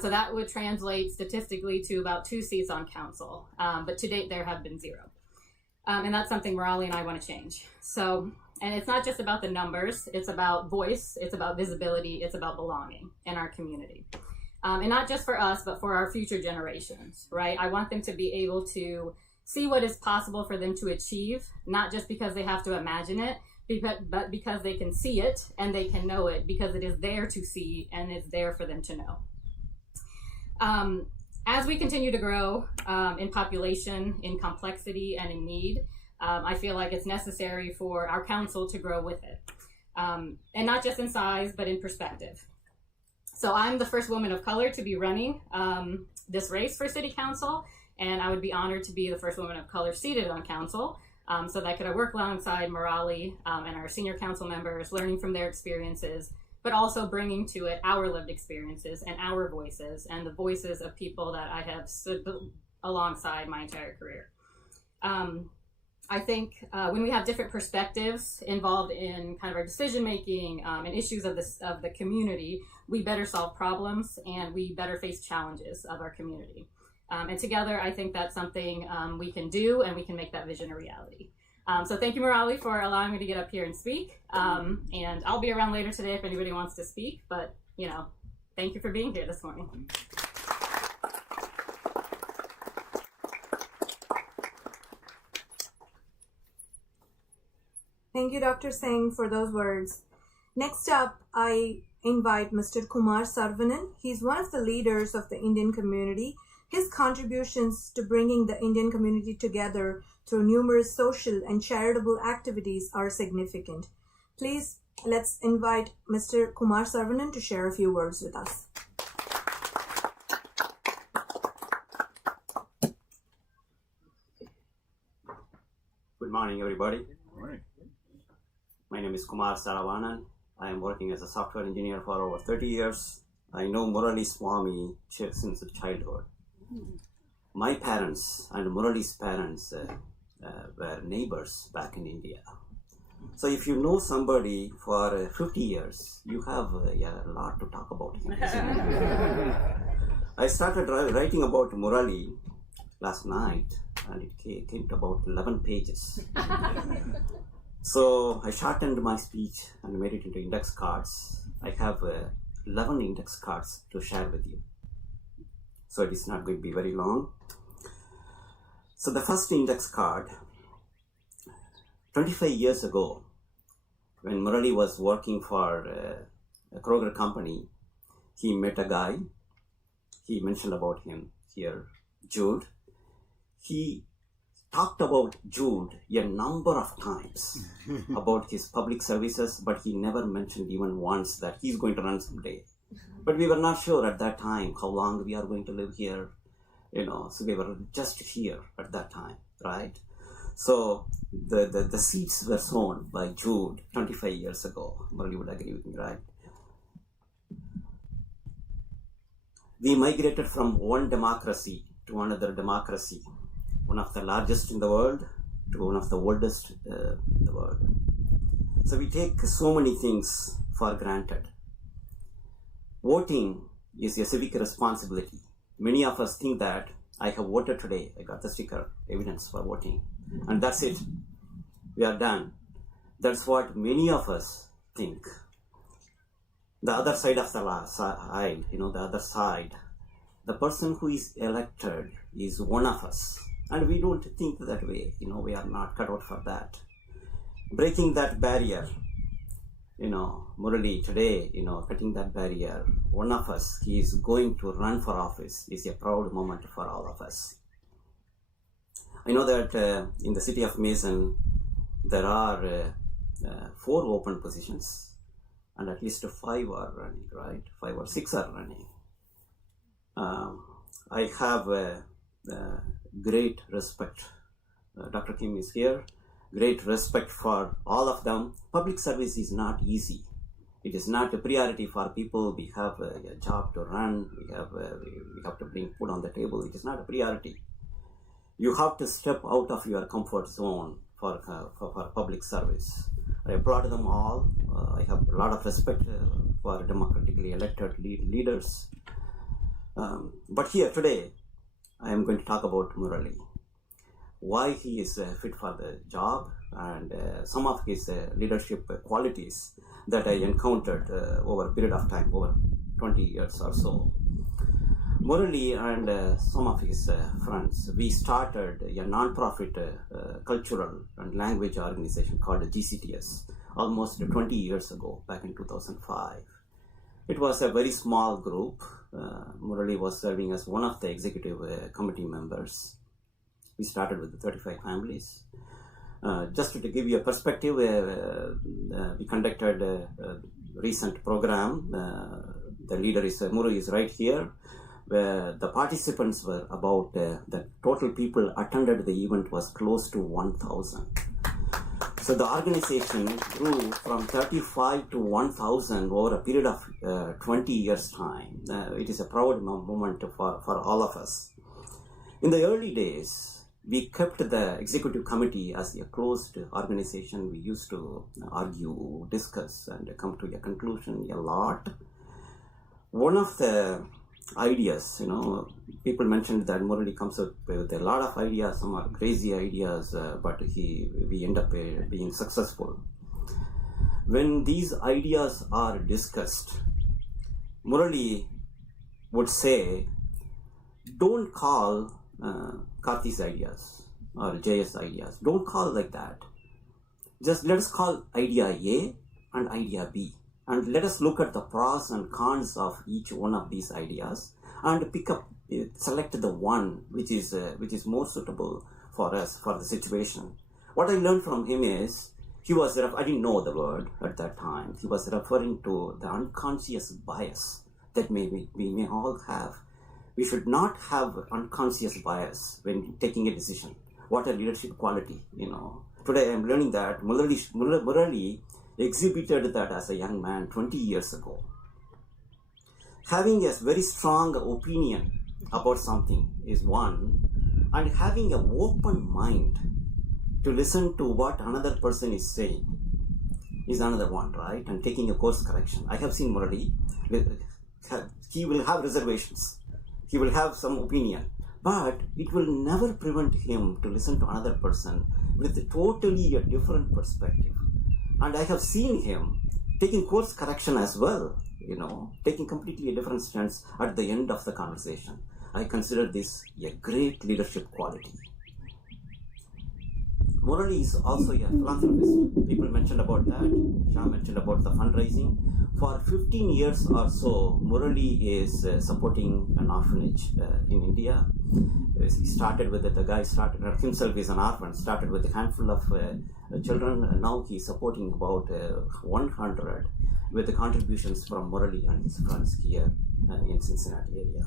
So that would translate statistically to about 2 seats on council, but to date there have been 0. And that's something Murali and I want to change. So, and it's not just about the numbers, it's about voice, it's about visibility, it's about belonging in our community. And not just for us, but for our future generations, right? I want them to be able to see what is possible for them to achieve, not just because they have to imagine it, but because they can see it and they can know it because it is there to see and it's there for them to know. As we continue to grow in population, in complexity, and in need, I feel like it's necessary for our council to grow with it. And not just in size, but in perspective. So I'm the first woman of color to be running this race for City Council, and I would be honored to be the first woman of color seated on council, so that I could work alongside Murali and our senior council members, learning from their experiences, but also bringing to it our lived experiences and our voices and the voices of people that I have stood alongside my entire career. I think when we have different perspectives involved in kind of our decision making and issues of the community, we better solve problems and we better face challenges of our community. And together, I think that's something we can do, and we can make that vision a reality. So thank you, Murali, for allowing me to get up here and speak. And I'll be around later today if anybody wants to speak. But, you know, thank you for being here this morning. Thank you, Dr. Singh, for those words. Next up, I invite Mr. Kumar Sarvanan. He's one of the leaders of the Indian community. His contributions to bringing the Indian community together through numerous social and charitable activities are significant. Please, let's invite Mr. Kumar Sarvanan to share a few words with us. Good morning, everybody. Good morning. My name is Kumar Saravanan. I am working as a software engineer for over 30 years. I know Murali Swamy since childhood. My parents and Murali's parents were neighbors back in India. So if you know somebody for 50 years, you have a lot to talk about him. I started writing about Murali last night, and it came to about 11 pages. So I shortened my speech and made it into index cards. I have 11 index cards to share with you. So it is not going to be very long. So the first index card, 25 years ago, when Murali was working for a Kroger company, he met a guy. He mentioned about him here, Jude. He talked about Jude a number of times about his public services, but he never mentioned even once that he's going to run someday. But we were not sure at that time how long we are going to live here, so we were just here at that time, right? So the seeds were sown by Jude 25 years ago. Murali would agree with me, right? We migrated from one democracy to another democracy, one of the largest in the world to one of the oldest in the world. So we take so many things for granted. Voting is a civic responsibility. Many of us think that I have voted today, I got the sticker, evidence for voting, and that's it. We are done. That's what many of us think. The other side of the aisle, the other side, the person who is elected is one of us. And we don't think that way. We are not cut out for that. Breaking that barrier, Murali today, cutting that barrier, one of us, he is going to run for office, is a proud moment for all of us. I know that in the city of Mason, there are 4 open positions, and at least 5 are running, right? 5 or 6 are running. I have great respect. Dr. Kim is here. Great respect for all of them. Public service is not easy. It is not a priority for people. We have a job to run. We have to bring food on the table. It is not a priority. You have to step out of your comfort zone for public service. I applaud them all. I have a lot of respect for democratically elected leaders. But here today, I am going to talk about Murali. Why he is fit for the job, and some of his leadership qualities that I encountered over a period of time, over 20 years or so. Murali and some of his friends, we started a non-profit cultural and language organization called GCTS almost 20 years ago, back in 2005. It was a very small group. Murali was serving as one of the executive committee members. We started with 35 families. Just to give you a perspective, we conducted a recent program. The leader is Murali is right here, where the participants were about, the total people attended the event was close to 1,000. So the organization grew from 35 to 1,000 over a period of 20 years' time. It is a proud moment for all of us. In the early days, we kept the executive committee as a closed organization. We used to argue, discuss, and come to a conclusion a lot. One of the ideas, people mentioned that Murali comes up with a lot of ideas. Some are crazy ideas, but we end up being successful. When these ideas are discussed, Murali would say, don't call Karti's ideas or Jay's ideas. Don't call like that. Just let us call idea A and idea B. And let us look at the pros and cons of each one of these ideas and select the one which is more suitable for us, for the situation. What I learned from him is, I didn't know the word at that time. He was referring to the unconscious bias that we may all have. We should not have unconscious bias when taking a decision. What a leadership quality, Today I am learning that Murali exhibited that as a young man 20 years ago. Having a very strong opinion about something is one, and having an open mind to listen to what another person is saying is another one, right? And taking a course correction. I have seen Murali, he will have reservations. He will have some opinion, but it will never prevent him to listen to another person with totally a different perspective. And I have seen him taking course correction as well, taking completely a different stance at the end of the conversation. I consider this a great leadership quality. Murali is also a philanthropist. People mentioned about that. Shah mentioned about the fundraising. For 15 years or so, Murali is supporting an orphanage in India. He started with the guy started himself is an orphan, started with a handful of children, and now he's supporting about 100 with the contributions from Murali and his friends here in Cincinnati area.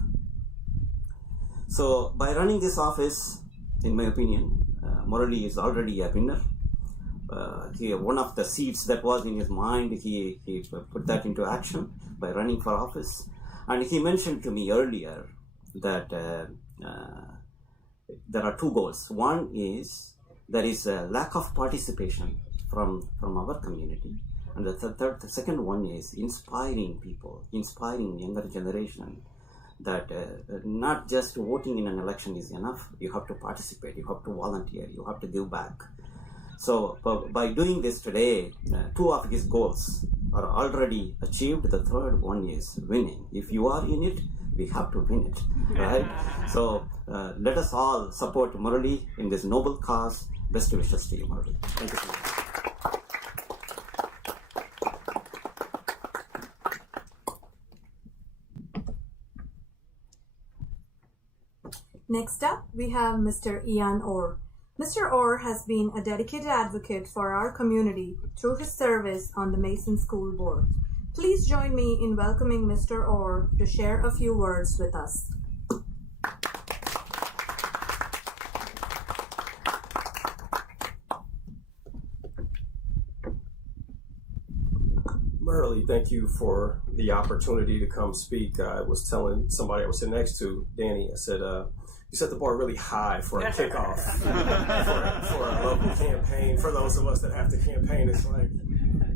So by running this office, in my opinion, Murali is already a winner. One of the seeds that was in his mind, he put that into action by running for office. And he mentioned to me earlier that there are 2 goals. One is there is a lack of participation from our community. And the second one is inspiring people, inspiring younger generation that not just voting in an election is enough. You have to participate, you have to volunteer, you have to give back. So by doing this today, 2 of his goals are already achieved. The third one is winning. If you are in it, we have to win it, right? So let us all support Murali in this noble cause. Best wishes to you, Murali. Thank you so much. Next up, we have Mr. Ian Orr. Mr. Orr has been a dedicated advocate for our community through his service on the Mason School Board. Please join me in welcoming Mr. Orr to share a few words with us. Murali, thank you for the opportunity to come speak. I was telling somebody I was sitting next to, Danny, I said, you set the bar really high for a kickoff for a local campaign. For those of us that have to campaign, it's like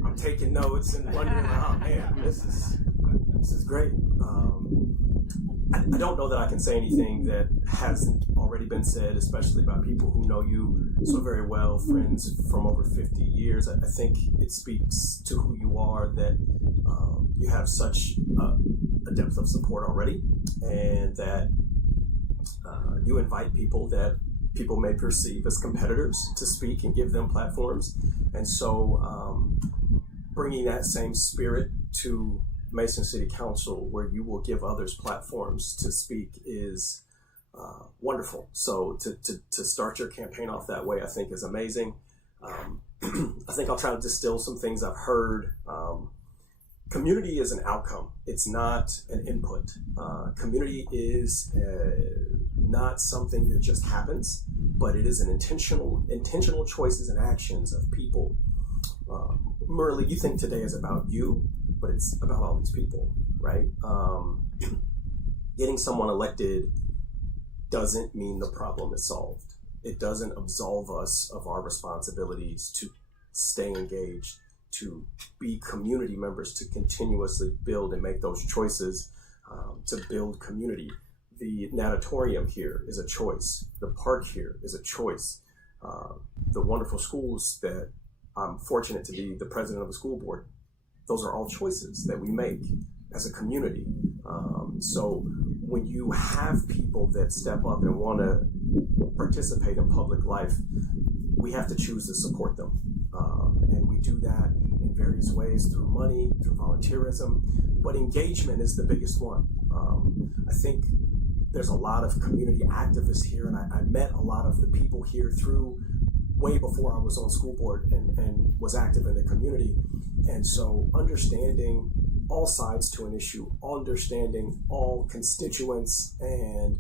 I'm taking notes and wondering, oh man, this is great. I don't know that I can say anything that hasn't already been said, especially by people who know you so very well, friends from over 50 years. I think it speaks to who you are that you have such a depth of support already, and that you invite people that people may perceive as competitors to speak and give them platforms. And so bringing that same spirit to Mason City Council, where you will give others platforms to speak, is wonderful. So to start your campaign off that way, I think is amazing. I think I'll try to distill some things I've heard. Community is an outcome. It's not an input. Community is not something that just happens, but it is an intentional choices and actions of people. Murali, you think today is about you, but it's about all these people, right? Getting someone elected doesn't mean the problem is solved. It doesn't absolve us of our responsibilities to stay engaged, to be community members, to continuously build and make those choices to build community. The natatorium here is a choice. The park here is a choice. The wonderful schools that I'm fortunate to be the president of the school board, those are all choices that we make as a community. So when you have people that step up and want to participate in public life, we have to choose to support them. And we do that in various ways, through money, through volunteerism, but engagement is the biggest one. I think there's a lot of community activists here, and I met a lot of the people here through way before I was on school board and was active in the community. And so understanding all sides to an issue, understanding all constituents and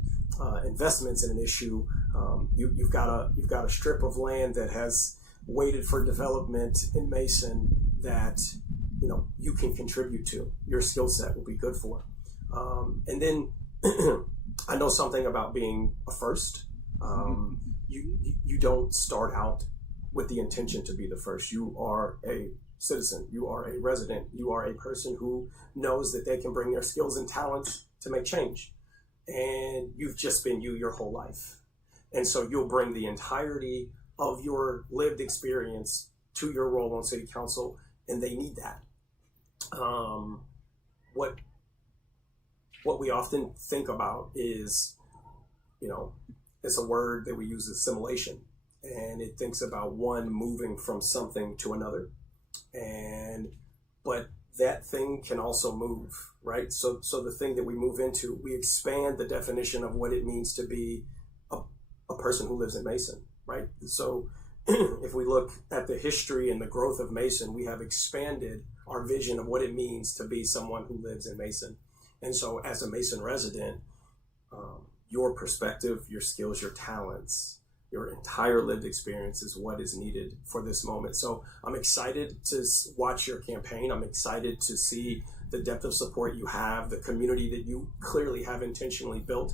investments in an issue. You've got a strip of land that has waited for development in Mason that you can contribute to. Your skill set will be good for. And then I know something about being a first. You don't start out with the intention to be the first. You are a citizen. You are a resident. You are a person who knows that they can bring their skills and talents to make change. And you've just been you your whole life. And so you'll bring the entirety of your lived experience to your role on city council, and they need that. What we often think about is, it's a word that we use, assimilation, and it thinks about one moving from something to another, but that thing can also move, right? So the thing that we move into, we expand the definition of what it means to be a person who lives in Mason, right? So if we look at the history and the growth of Mason, we have expanded our vision of what it means to be someone who lives in Mason. And so as a Mason resident, your perspective, your skills, your talents, your entire lived experience is what is needed for this moment. So I'm excited to watch your campaign. I'm excited to see the depth of support you have, the community that you clearly have intentionally built.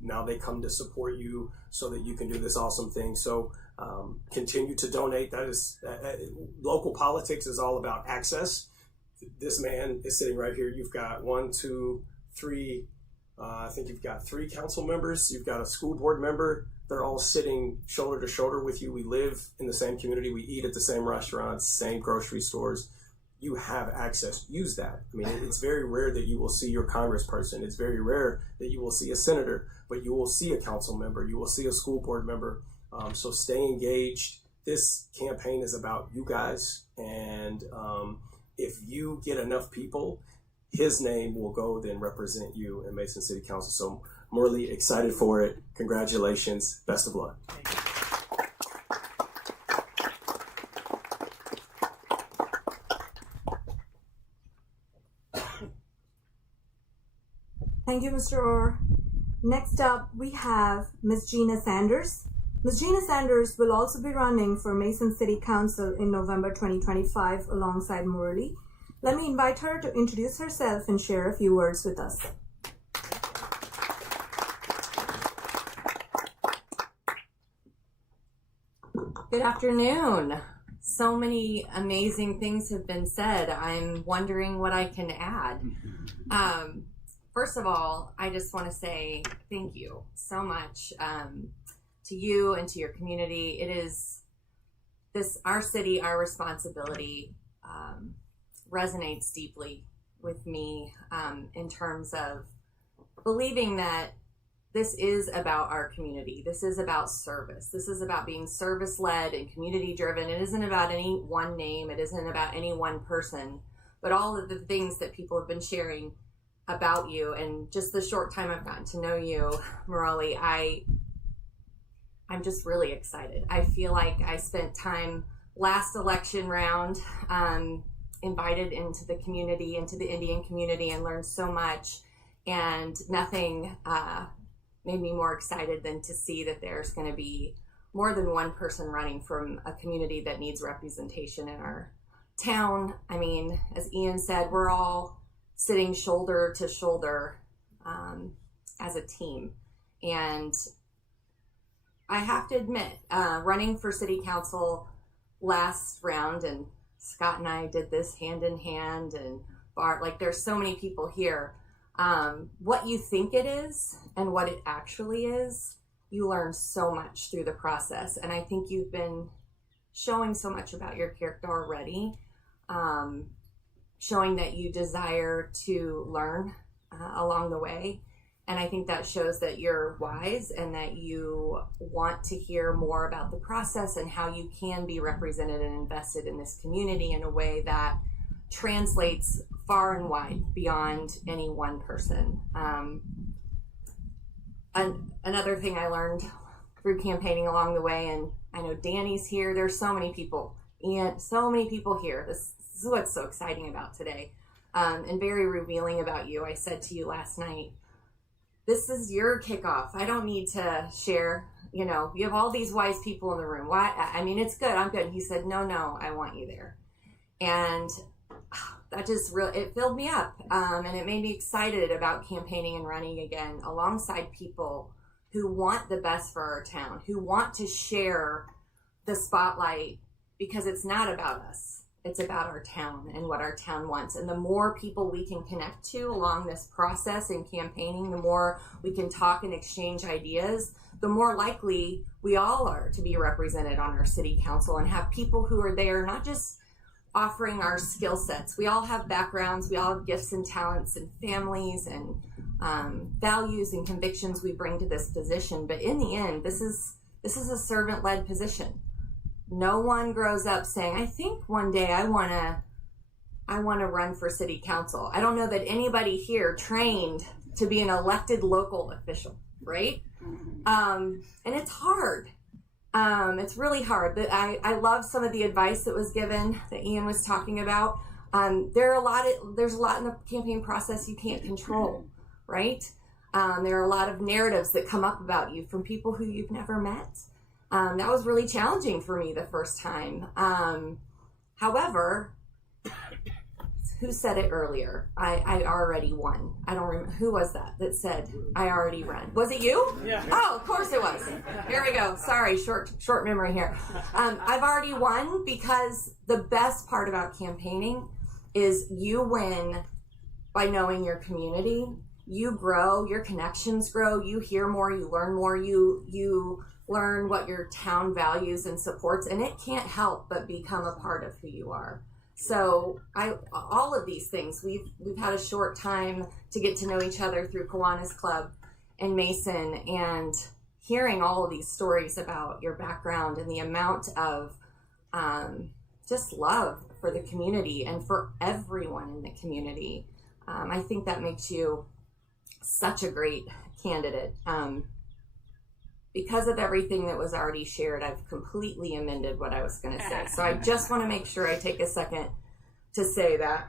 Now they come to support you so that you can do this awesome thing. So continue to donate. That is local politics is all about access. This man is sitting right here. You've got 1, 2, 3. I think you've got 3 council members. You've got a school board member. They're all sitting shoulder to shoulder with you. We live in the same community. We eat at the same restaurants, same grocery stores. you have access, use that. I mean, it's very rare that you will see your congressperson. It's very rare that you will see a senator, but you will see a council member. You will see a school board member. So stay engaged. This campaign is about you guys. And if you get enough people, his name will go then represent you in Mason City Council. So Murali, excited for it. Congratulations. Best of luck. Thank you, Mr. Orr. Next up, we have Ms. Gina Sanders. Ms. Gina Sanders will also be running for Mason City Council in November 2025 alongside Murali. Let me invite her to introduce herself and share a few words with us. Good afternoon. So many amazing things have been said. I'm wondering what I can add. First of all, I just want to say thank you so much to you and to your community. It is our city, our responsibility resonates deeply with me in terms of believing that this is about our community. This is about service. This is about being service-led and community-driven. It isn't about any one name. It isn't about any one person, but all of the things that people have been sharing about you. And just the short time I've gotten to know you, Murali, I'm just really excited. I feel like I spent time last election round invited into the community, into the Indian community, and learned so much. And nothing made me more excited than to see that there's going to be more than one person running from a community that needs representation in our town. I mean, as Ian said, we're all sitting shoulder to shoulder as a team. And I have to admit, running for city council last round, and Scott and I did this hand in hand, and Bart, like there's so many people here. What you think it is and what it actually is, you learn so much through the process. And I think you've been showing so much about your character already, showing that you desire to learn along the way. And I think that shows that you're wise and that you want to hear more about the process and how you can be represented and invested in this community in a way that translates far and wide beyond any one person. Another thing I learned through campaigning along the way, and I know Danny's here, there's so many people, and so many people here. This is what's so exciting about today, and very revealing about you. I said to you last night, this is your kickoff. I don't need to share, you have all these wise people in the room. Why? I mean, it's good, I'm good. And he said, no, I want you there. And that just really, it filled me up. And it made me excited about campaigning and running again alongside people who want the best for our town, who want to share the spotlight, because it's not about us. It's about our town and what our town wants. And the more people we can connect to along this process in campaigning, the more we can talk and exchange ideas, the more likely we all are to be represented on our city council and have people who are there not just offering our skill sets. We all have backgrounds, we all have gifts and talents and families and values and convictions we bring to this position. But in the end, this is a servant-led position. No one grows up saying, I think one day I want to run for city council. I don't know that anybody here trained to be an elected local official, right? And it's hard. It's really hard. I love some of the advice that was given that Ian was talking about. There's a lot in the campaign process you can't control, right? There are a lot of narratives that come up about you from people who you've never met. That was really challenging for me the first time. However, who said it earlier? I already won. I don't remember. Who was that said, I already ran? Was it you? Yeah. Oh, of course it was. Here we go. Sorry, short memory here. I've already won because the best part about campaigning is you win by knowing your community. You grow, your connections grow, you hear more, you learn more, you learn what your town values and supports, and it can't help but become a part of who you are. So all of these things, we've had a short time to get to know each other through Kiwanis Club and Mason, and hearing all of these stories about your background and the amount of just love for the community and for everyone in the community. I think that makes you such a great candidate. Because of everything that was already shared, I've completely amended what I was going to say. So I just want to make sure I take a second to say that,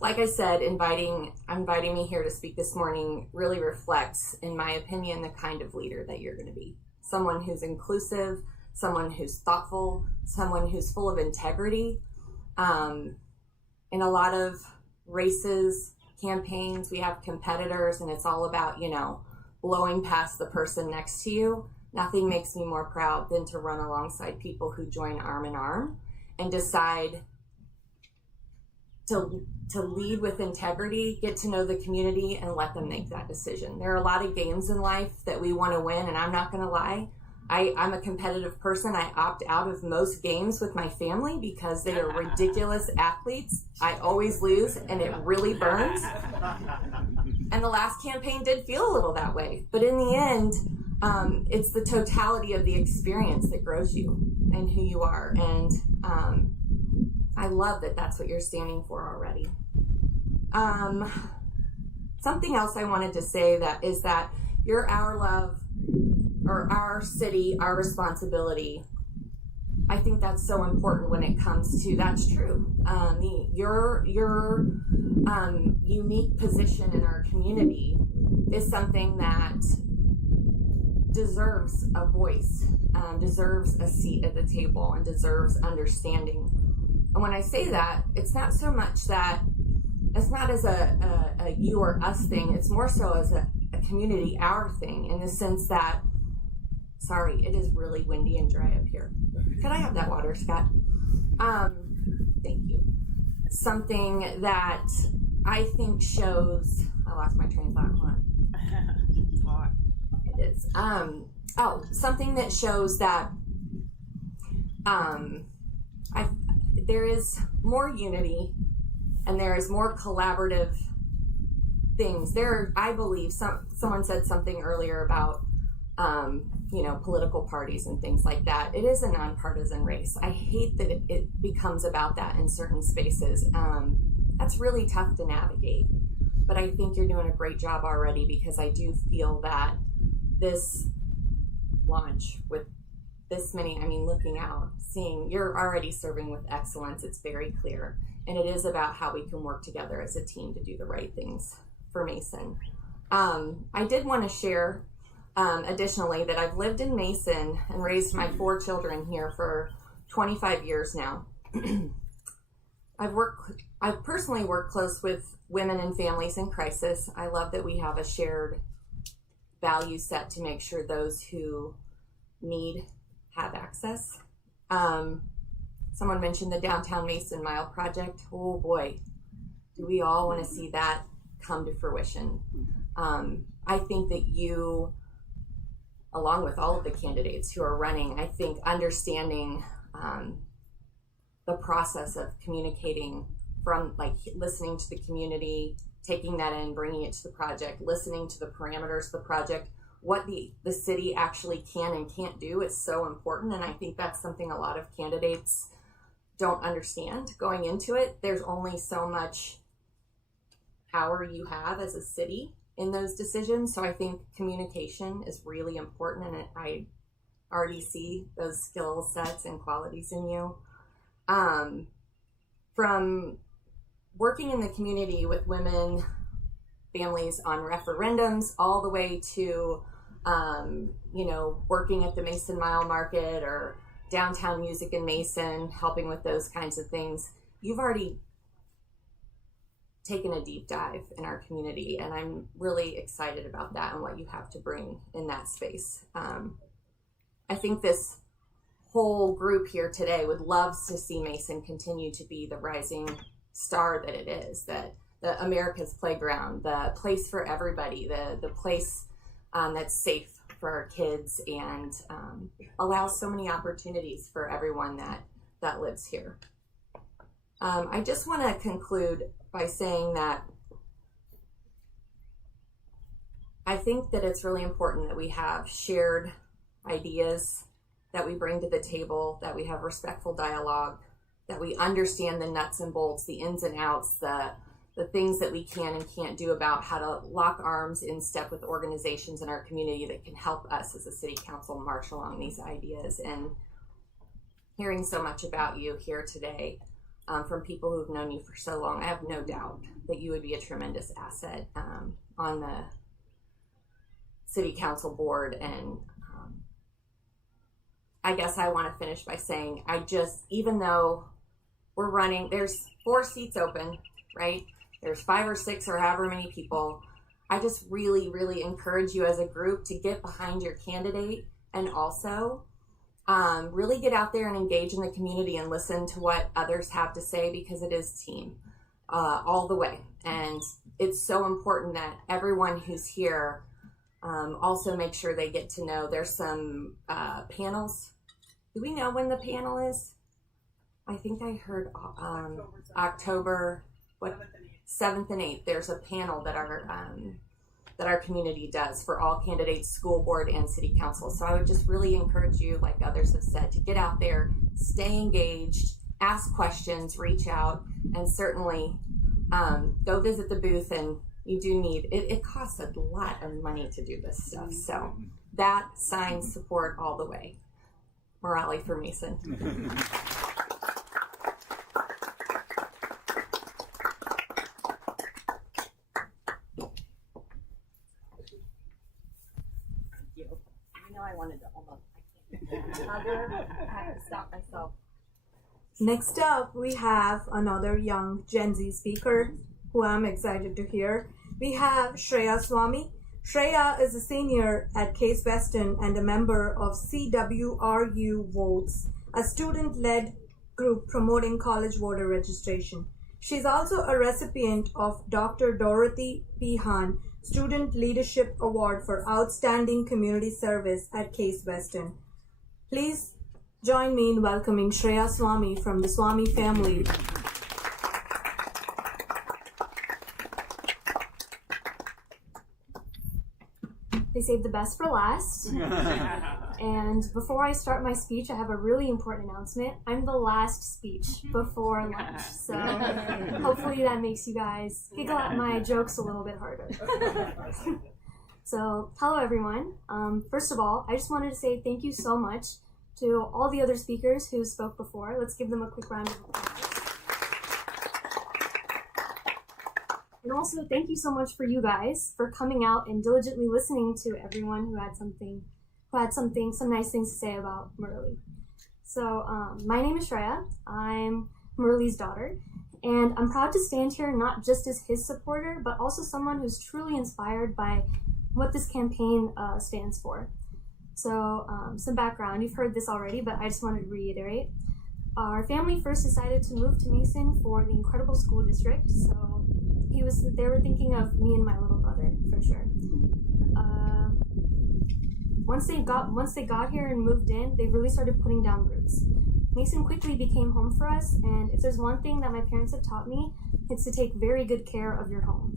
like I said, inviting me here to speak this morning really reflects, in my opinion, the kind of leader that you're going to be. Someone who's inclusive, someone who's thoughtful, someone who's full of integrity. In a lot of races, campaigns, we have competitors, and it's all about, blowing past the person next to you. Nothing makes me more proud than to run alongside people who join arm in arm and decide to lead with integrity, get to know the community, and let them make that decision. There are a lot of games in life that we want to win, and I'm not going to lie. I'm a competitive person. I opt out of most games with my family because they are ridiculous athletes. I always lose, and it really burns. And the last campaign did feel a little that way. But in the end, it's the totality of the experience that grows you and who you are. And I love that that's what you're standing for already. Something else I wanted to say is that you're our love, or our city, our responsibility. I think that's so important when it comes to, that's true. Your unique position in our community is something that deserves a voice, deserves a seat at the table, and deserves understanding. And when I say that, it's not so much that, it's not as a you or us thing, it's more so as a community, our thing, in the sense that, sorry, it is really windy and dry up here. Could I have that water, Scott? Thank you. Something that I think shows, I lost my train of thought. Hold on. It's hot. It is. Something that shows that there is more unity and there is more collaborative things. I believe someone said something earlier about political parties and things like that. It is a nonpartisan race. I hate that it becomes about that in certain spaces. That's really tough to navigate. But I think you're doing a great job already, because I do feel that this launch with this many, looking out, seeing you're already serving with excellence, it's very clear. And it is about how we can work together as a team to do the right things for Mason. I did want to share additionally that I've lived in Mason and raised my 4 children here for 25 years now. I've personally worked close with women and families in crisis. I love that we have a shared value set to make sure those who need have access. Someone mentioned the Downtown Mason Mile project. Oh boy, do we all want to see that come to fruition. I think that you, along with all of the candidates who are running, I think understanding the process of communicating from listening to the community, taking that in, bringing it to the project, listening to the parameters of the project, what the city actually can and can't do is so important. And I think that's something a lot of candidates don't understand going into it. There's only so much power you have as a city in those decisions. So I think communication is really important, and I already see those skill sets and qualities in you. From working in the community with women, families on referendums, all the way to, working at the Mason Mile Market or downtown music in Mason, helping with those kinds of things, you've already taken a deep dive in our community, and I'm really excited about that and what you have to bring in that space. I think this whole group here today would love to see Mason continue to be the rising star that it is, that the America's playground, the place for everybody, the place that's safe for our kids and allows so many opportunities for everyone that lives here. I just want to conclude by saying that I think that it's really important that we have shared ideas that we bring to the table, that we have respectful dialogue, that we understand the nuts and bolts, the ins and outs, the things that we can and can't do about how to lock arms in step with organizations in our community that can help us as a city council march along these ideas. And hearing so much about you here today from people who've known you for so long, I have no doubt that you would be a tremendous asset on the city council board. And I guess I want to finish by saying, even though we're running, there's 4 seats open, right? There's 5 or 6 or however many people. I just really, really encourage you as a group to get behind your candidate and also really get out there and engage in the community and listen to what others have to say, because it is team all the way. And it's so important that everyone who's here also make sure they get to know. There's some panels. Do we know when the panel is? I think I heard October 7th and 8th. There's a panel that our community does for all candidates, school board and city council. So I would just really encourage you, like others have said, to get out there, stay engaged, ask questions, reach out, and certainly go visit the booth. And you do need, it costs a lot of money to do this stuff. So that signs support all the way. Murali4Mason. I wanted to almost, I had to stop myself. Next up, we have another young Gen Z speaker who I'm excited to hear. We have Shreya Swamy. Shreya is a senior at Case Western and a member of CWRU Votes, a student-led group promoting college voter registration. She's also a recipient of Dr. Dorothy P. Hahn Student Leadership Award for Outstanding Community Service at Case Western. Please join me in welcoming Shreya Swamy from the Swamy family. They saved the best for last. And before I start my speech, I have a really important announcement. I'm the last speech before lunch, so hopefully that makes you guys giggle at my jokes a little bit harder. So, hello everyone. First of all, I just wanted to say thank you so much to all the other speakers who spoke before. Let's give them a quick round of applause. And also, thank you so much for you guys for coming out and diligently listening to everyone who had some nice things to say about Murali. So, my name is Shreya. I'm Murali's daughter, and I'm proud to stand here not just as his supporter, but also someone who's truly inspired by what this campaign stands for. So, some background. You've heard this already, but I just wanted to reiterate. Our family first decided to move to Mason for the incredible school district, so they were thinking of me and my little brother for sure. Once they got here and moved in, they really started putting down roots. Mason quickly became home for us, and if there's one thing that my parents have taught me, it's to take very good care of your home.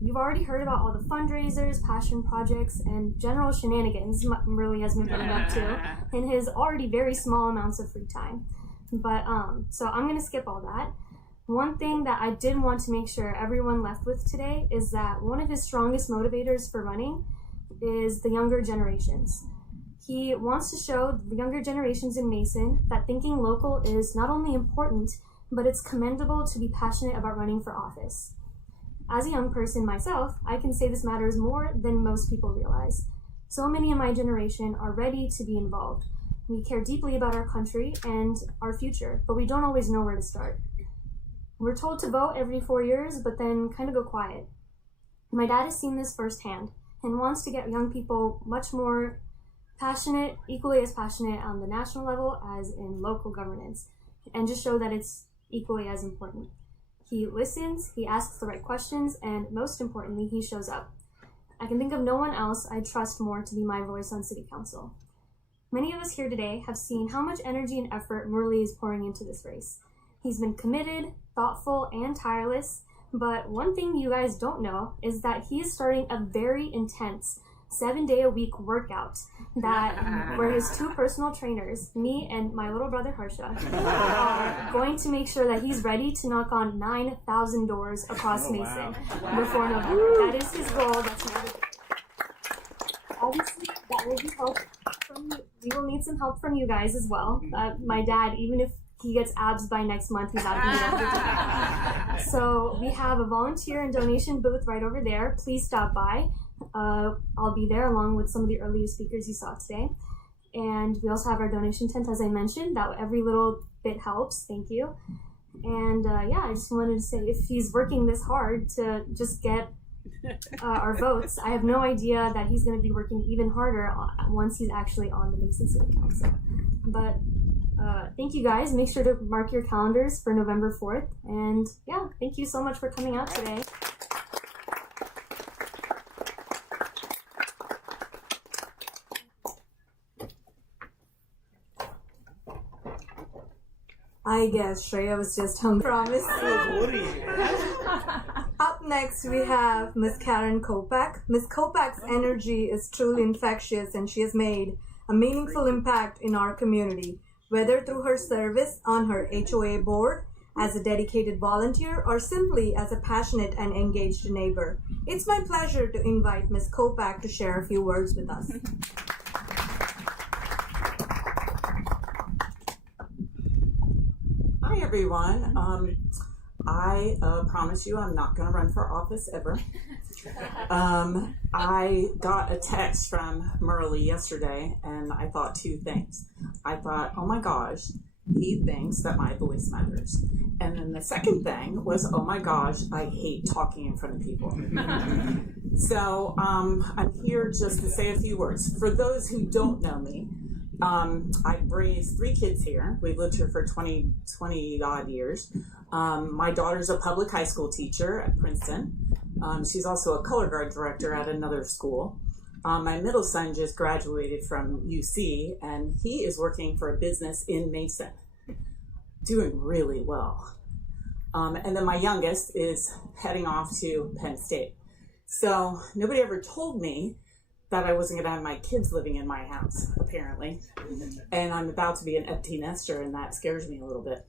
You've already heard about all the fundraisers, passion projects, and general shenanigans Murali has been putting up to in his already very small amounts of free time. But so I'm gonna skip all that. One thing that I did want to make sure everyone left with today is that one of his strongest motivators for running is the younger generations. He wants to show the younger generations in Mason that thinking local is not only important, but it's commendable to be passionate about running for office. As a young person myself, I can say this matters more than most people realize. So many in my generation are ready to be involved. We care deeply about our country and our future, but we don't always know where to start. We're told to vote every 4 years, but then kind of go quiet. My dad has seen this firsthand and wants to get young people much more passionate, equally as passionate on the national level as in local governance, and just show that it's equally as important. He listens, he asks the right questions, and most importantly, he shows up. I can think of no one else I trust more to be my voice on City Council. Many of us here today have seen how much energy and effort Murali is pouring into this race. He's been committed, thoughtful, and tireless. But one thing you guys don't know is that he is starting a very intense 7-day-a-week workout where his 2 personal trainers, me and my little brother Harsha, are going to make sure that he's ready to knock on 9,000 doors across Mason before November. That is his goal. That's not obviously, that will be help from you. We will need some help from you guys as well. My dad, even if he gets abs by next month, he's out of here. So we have a volunteer and donation booth right over there. Please stop by. I'll be there along with some of the earlier speakers you saw today. And we also have our donation tent, as I mentioned. That every little bit helps. Thank you. And yeah, I just wanted to say, if he's working this hard to just get our votes, I have no idea that he's going to be working even harder once he's actually on the Mason City Council. But thank you guys. Make sure to mark your calendars for November 4th. And yeah, thank you so much for coming out today. I guess Shreya was just hungry. Promise. Up next, we have Miss Karen Kopak. Miss Kopak's energy is truly infectious, and she has made a meaningful impact in our community, whether through her service on her HOA board, as a dedicated volunteer, or simply as a passionate and engaged neighbor. It's my pleasure to invite Miss Kopak to share a few words with us. Hi everyone. I promise you I'm not going to run for office ever. I got a text from Murali yesterday and I thought 2 things. I thought, oh my gosh, he thinks that my voice matters. And then the second thing was, oh my gosh, I hate talking in front of people. So I'm here just to say a few words. For those who don't know me, I've raised 3 kids here. We've lived here for 20 odd years. My daughter's a public high school teacher at Princeton. She's also a color guard director at another school. My middle son just graduated from UC, and he is working for a business in Mason, doing really well. And then my youngest is heading off to Penn State. So nobody ever told me that I wasn't going to have my kids living in my house, apparently. And I'm about to be an empty nester, and that scares me a little bit.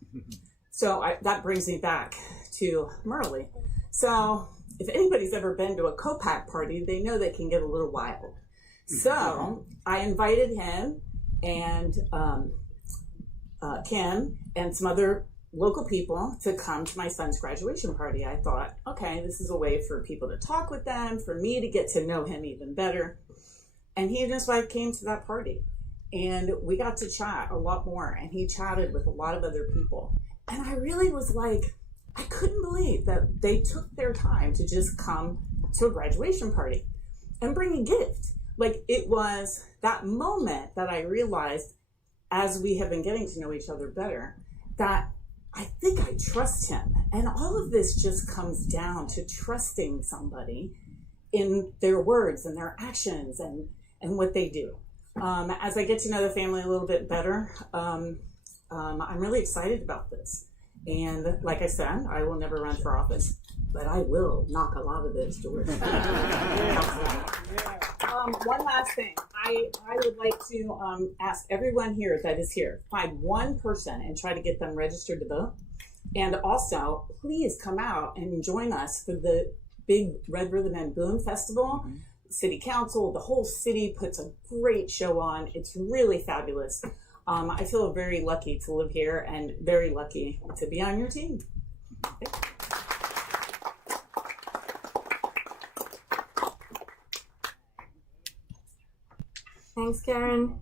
So that brings me back to Murali. So if anybody's ever been to a Kopak party, they know they can get a little wild. So I invited him and Kim and some other local people to come to my son's graduation party. I thought, okay, this is a way for people to talk with them, for me to get to know him even better. And he and his wife came to that party, and we got to chat a lot more, and he chatted with a lot of other people. And I really was like, I couldn't believe that they took their time to just come to a graduation party and bring a gift. Like, it was that moment that I realized, as we have been getting to know each other better, that I think I trust him. And all of this just comes down to trusting somebody in their words and their actions and what they do. As I get to know the family a little bit better, I'm really excited about this. And like I said, I will never run for office, but I will knock a lot of those doors. One last thing. I would like to ask everyone here that is here, find one person and try to get them registered to vote. And also, please come out and join us for the big Red Rhythm and Boom Festival. Mm-hmm. City Council, the whole city puts a great show on. It's really fabulous. I feel very lucky to live here and very lucky to be on your team. Thanks, Karen.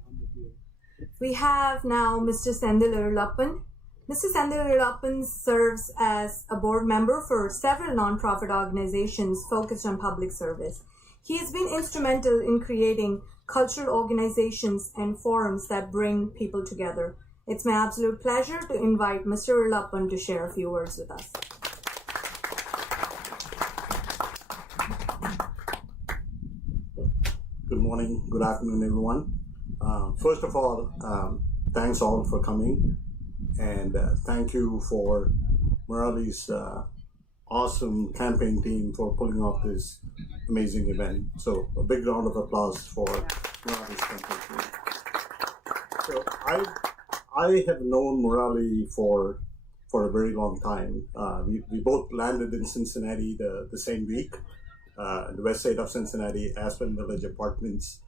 We have now Mr. Sendil Irulappan. Mr. Sendil Irulappan serves as a board member for several nonprofit organizations focused on public service. He has been instrumental in creating cultural organizations and forums that bring people together. It's my absolute pleasure to invite Mr. Irulappan to share a few words with us. Good morning, good afternoon, everyone. First of all, thanks all for coming. And thank you for Murali's awesome campaign team for pulling off this amazing event. So a big round of applause for Murali's campaign team. So I have known Murali for a very long time. We both landed in Cincinnati the same week, the west side of Cincinnati, Aspen Village Apartments.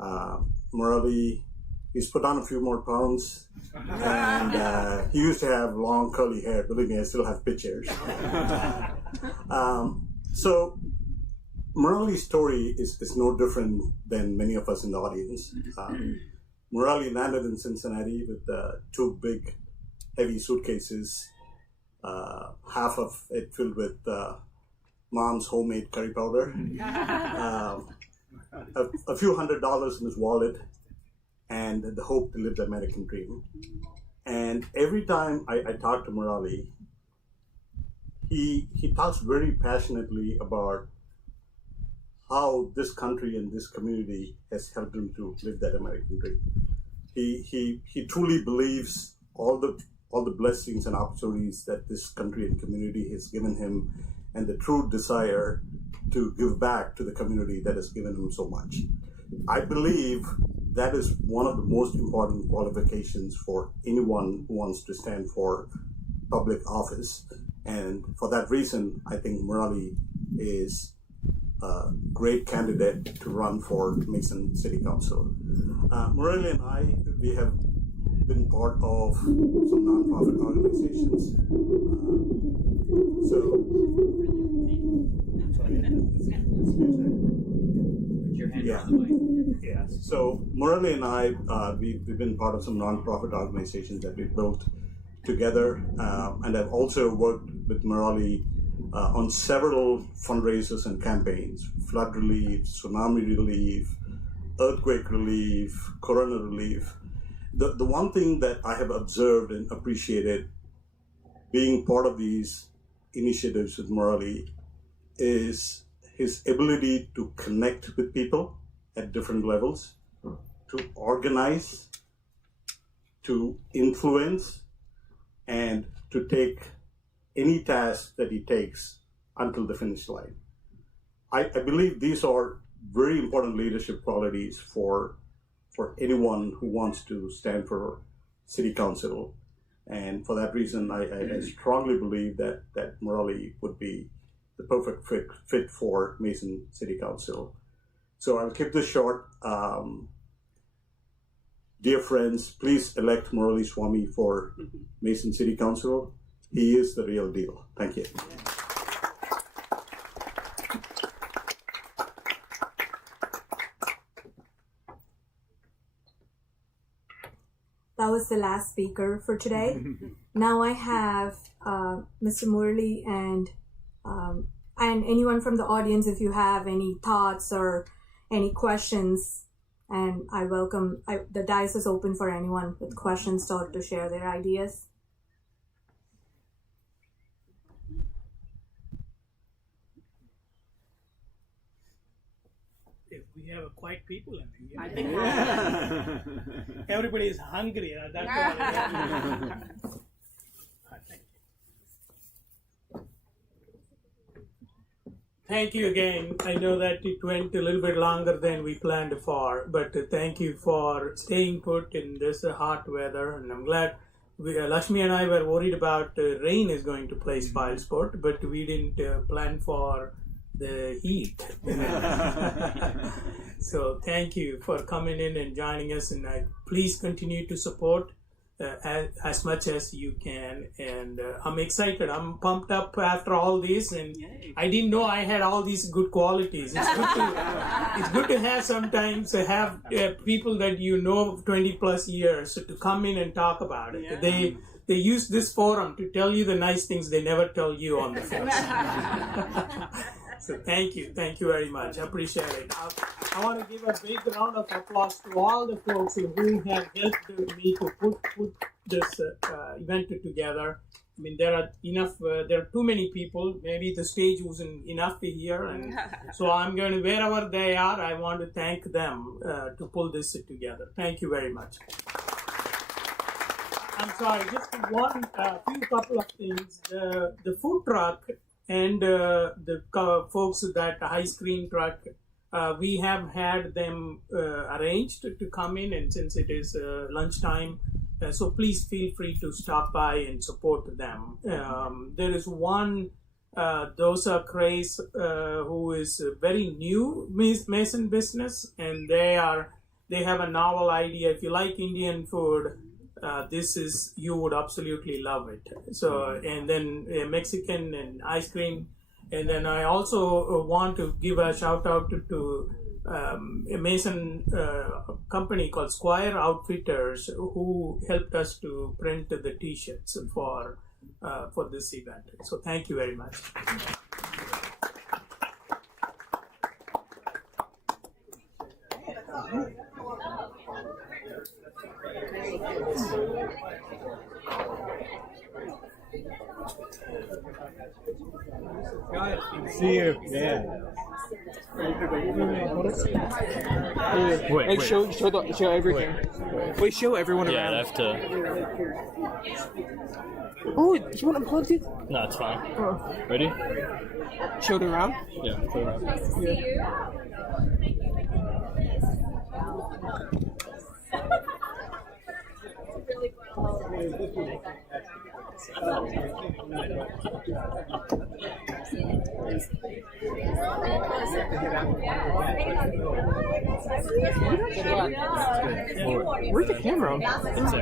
Murali, he's put on a few more pounds, and he used to have long curly hair. Believe me, I still have pictures. So Murali's story is no different than many of us in the audience. Murali landed in Cincinnati with two big, heavy suitcases, half of it filled with mom's homemade curry powder, a few $100s in his wallet, and the hope to live the American dream. And every time I talk to Murali, he talks very passionately about how this country and this community has helped him to live that American dream. He truly believes all the blessings and opportunities that this country and community has given him, and the true desire to give back to the community that has given him so much. I believe that is one of the most important qualifications for anyone who wants to stand for public office. And for that reason, I think Murali is a great candidate to run for Mason City Council. Murali and I, we have been part of some nonprofit organizations. So Murali and I, we've been part of some nonprofit organizations that we built together, and I've also worked with Murali on several fundraisers and campaigns: flood relief, tsunami relief, earthquake relief, corona relief. The one thing that I have observed and appreciated being part of these initiatives with Murali is his ability to connect with people at different levels, to organize, to influence, and to take any task that he takes until the finish line. I believe these are very important leadership qualities for anyone who wants to stand for city council. And for that reason, I strongly believe that Murali would be the perfect fit for Mason City Council. So I'll keep this short. Dear friends, please elect Murali Swamy for Mason City Council. He is the real deal. Thank you. That was the last speaker for today. Now I have Mr. Murali and anyone from the audience, if you have any thoughts or any questions, and I welcome, the dais is open for anyone with questions or to share their ideas. If we have quiet people in here, I think everybody is hungry. That's why. Thank you again. I know that it went a little bit longer than we planned for, but thank you for staying put in this hot weather. And I'm glad Lakshmi and I were worried about rain is going to play spoil sport, but we didn't plan for the heat. So thank you for coming in and joining us, and please continue to support as much as you can. And I'm excited. I'm pumped up after all this, and I didn't know I had all these good qualities. It's good to have sometimes have people that you know 20 plus years to come in and talk about it. Yeah. They use this forum to tell you the nice things they never tell you on the phone. So thank you very much. I appreciate it. I want to give a big round of applause to all the folks who have helped me to put this event together. I mean, there are too many people. Maybe the stage wasn't enough here, and so I'm going to, wherever they are, I want to thank them to pull this together. Thank you very much. I'm sorry, just one few couple of things. The food truck and the folks that ice cream truck, we have had them arranged to come in, and since it is lunchtime, so please feel free to stop by and support them. There is one Dosa Craze who is very new Mason business, and they have a novel idea. If you like Indian food, you would absolutely love it. So, and then Mexican and ice cream. And then I also want to give a shout out to a Mason company called Squire Outfitters, who helped us to print the t-shirts for this event. So thank you very much. See you. Yeah. Wait, show everything. Wait, show everyone yeah, around. I have to. Oh, you want unplugged it? No, it's fine. Oh. Ready? Show it around? Yeah, show it around. Nice to see you. Where's the camera? It's there.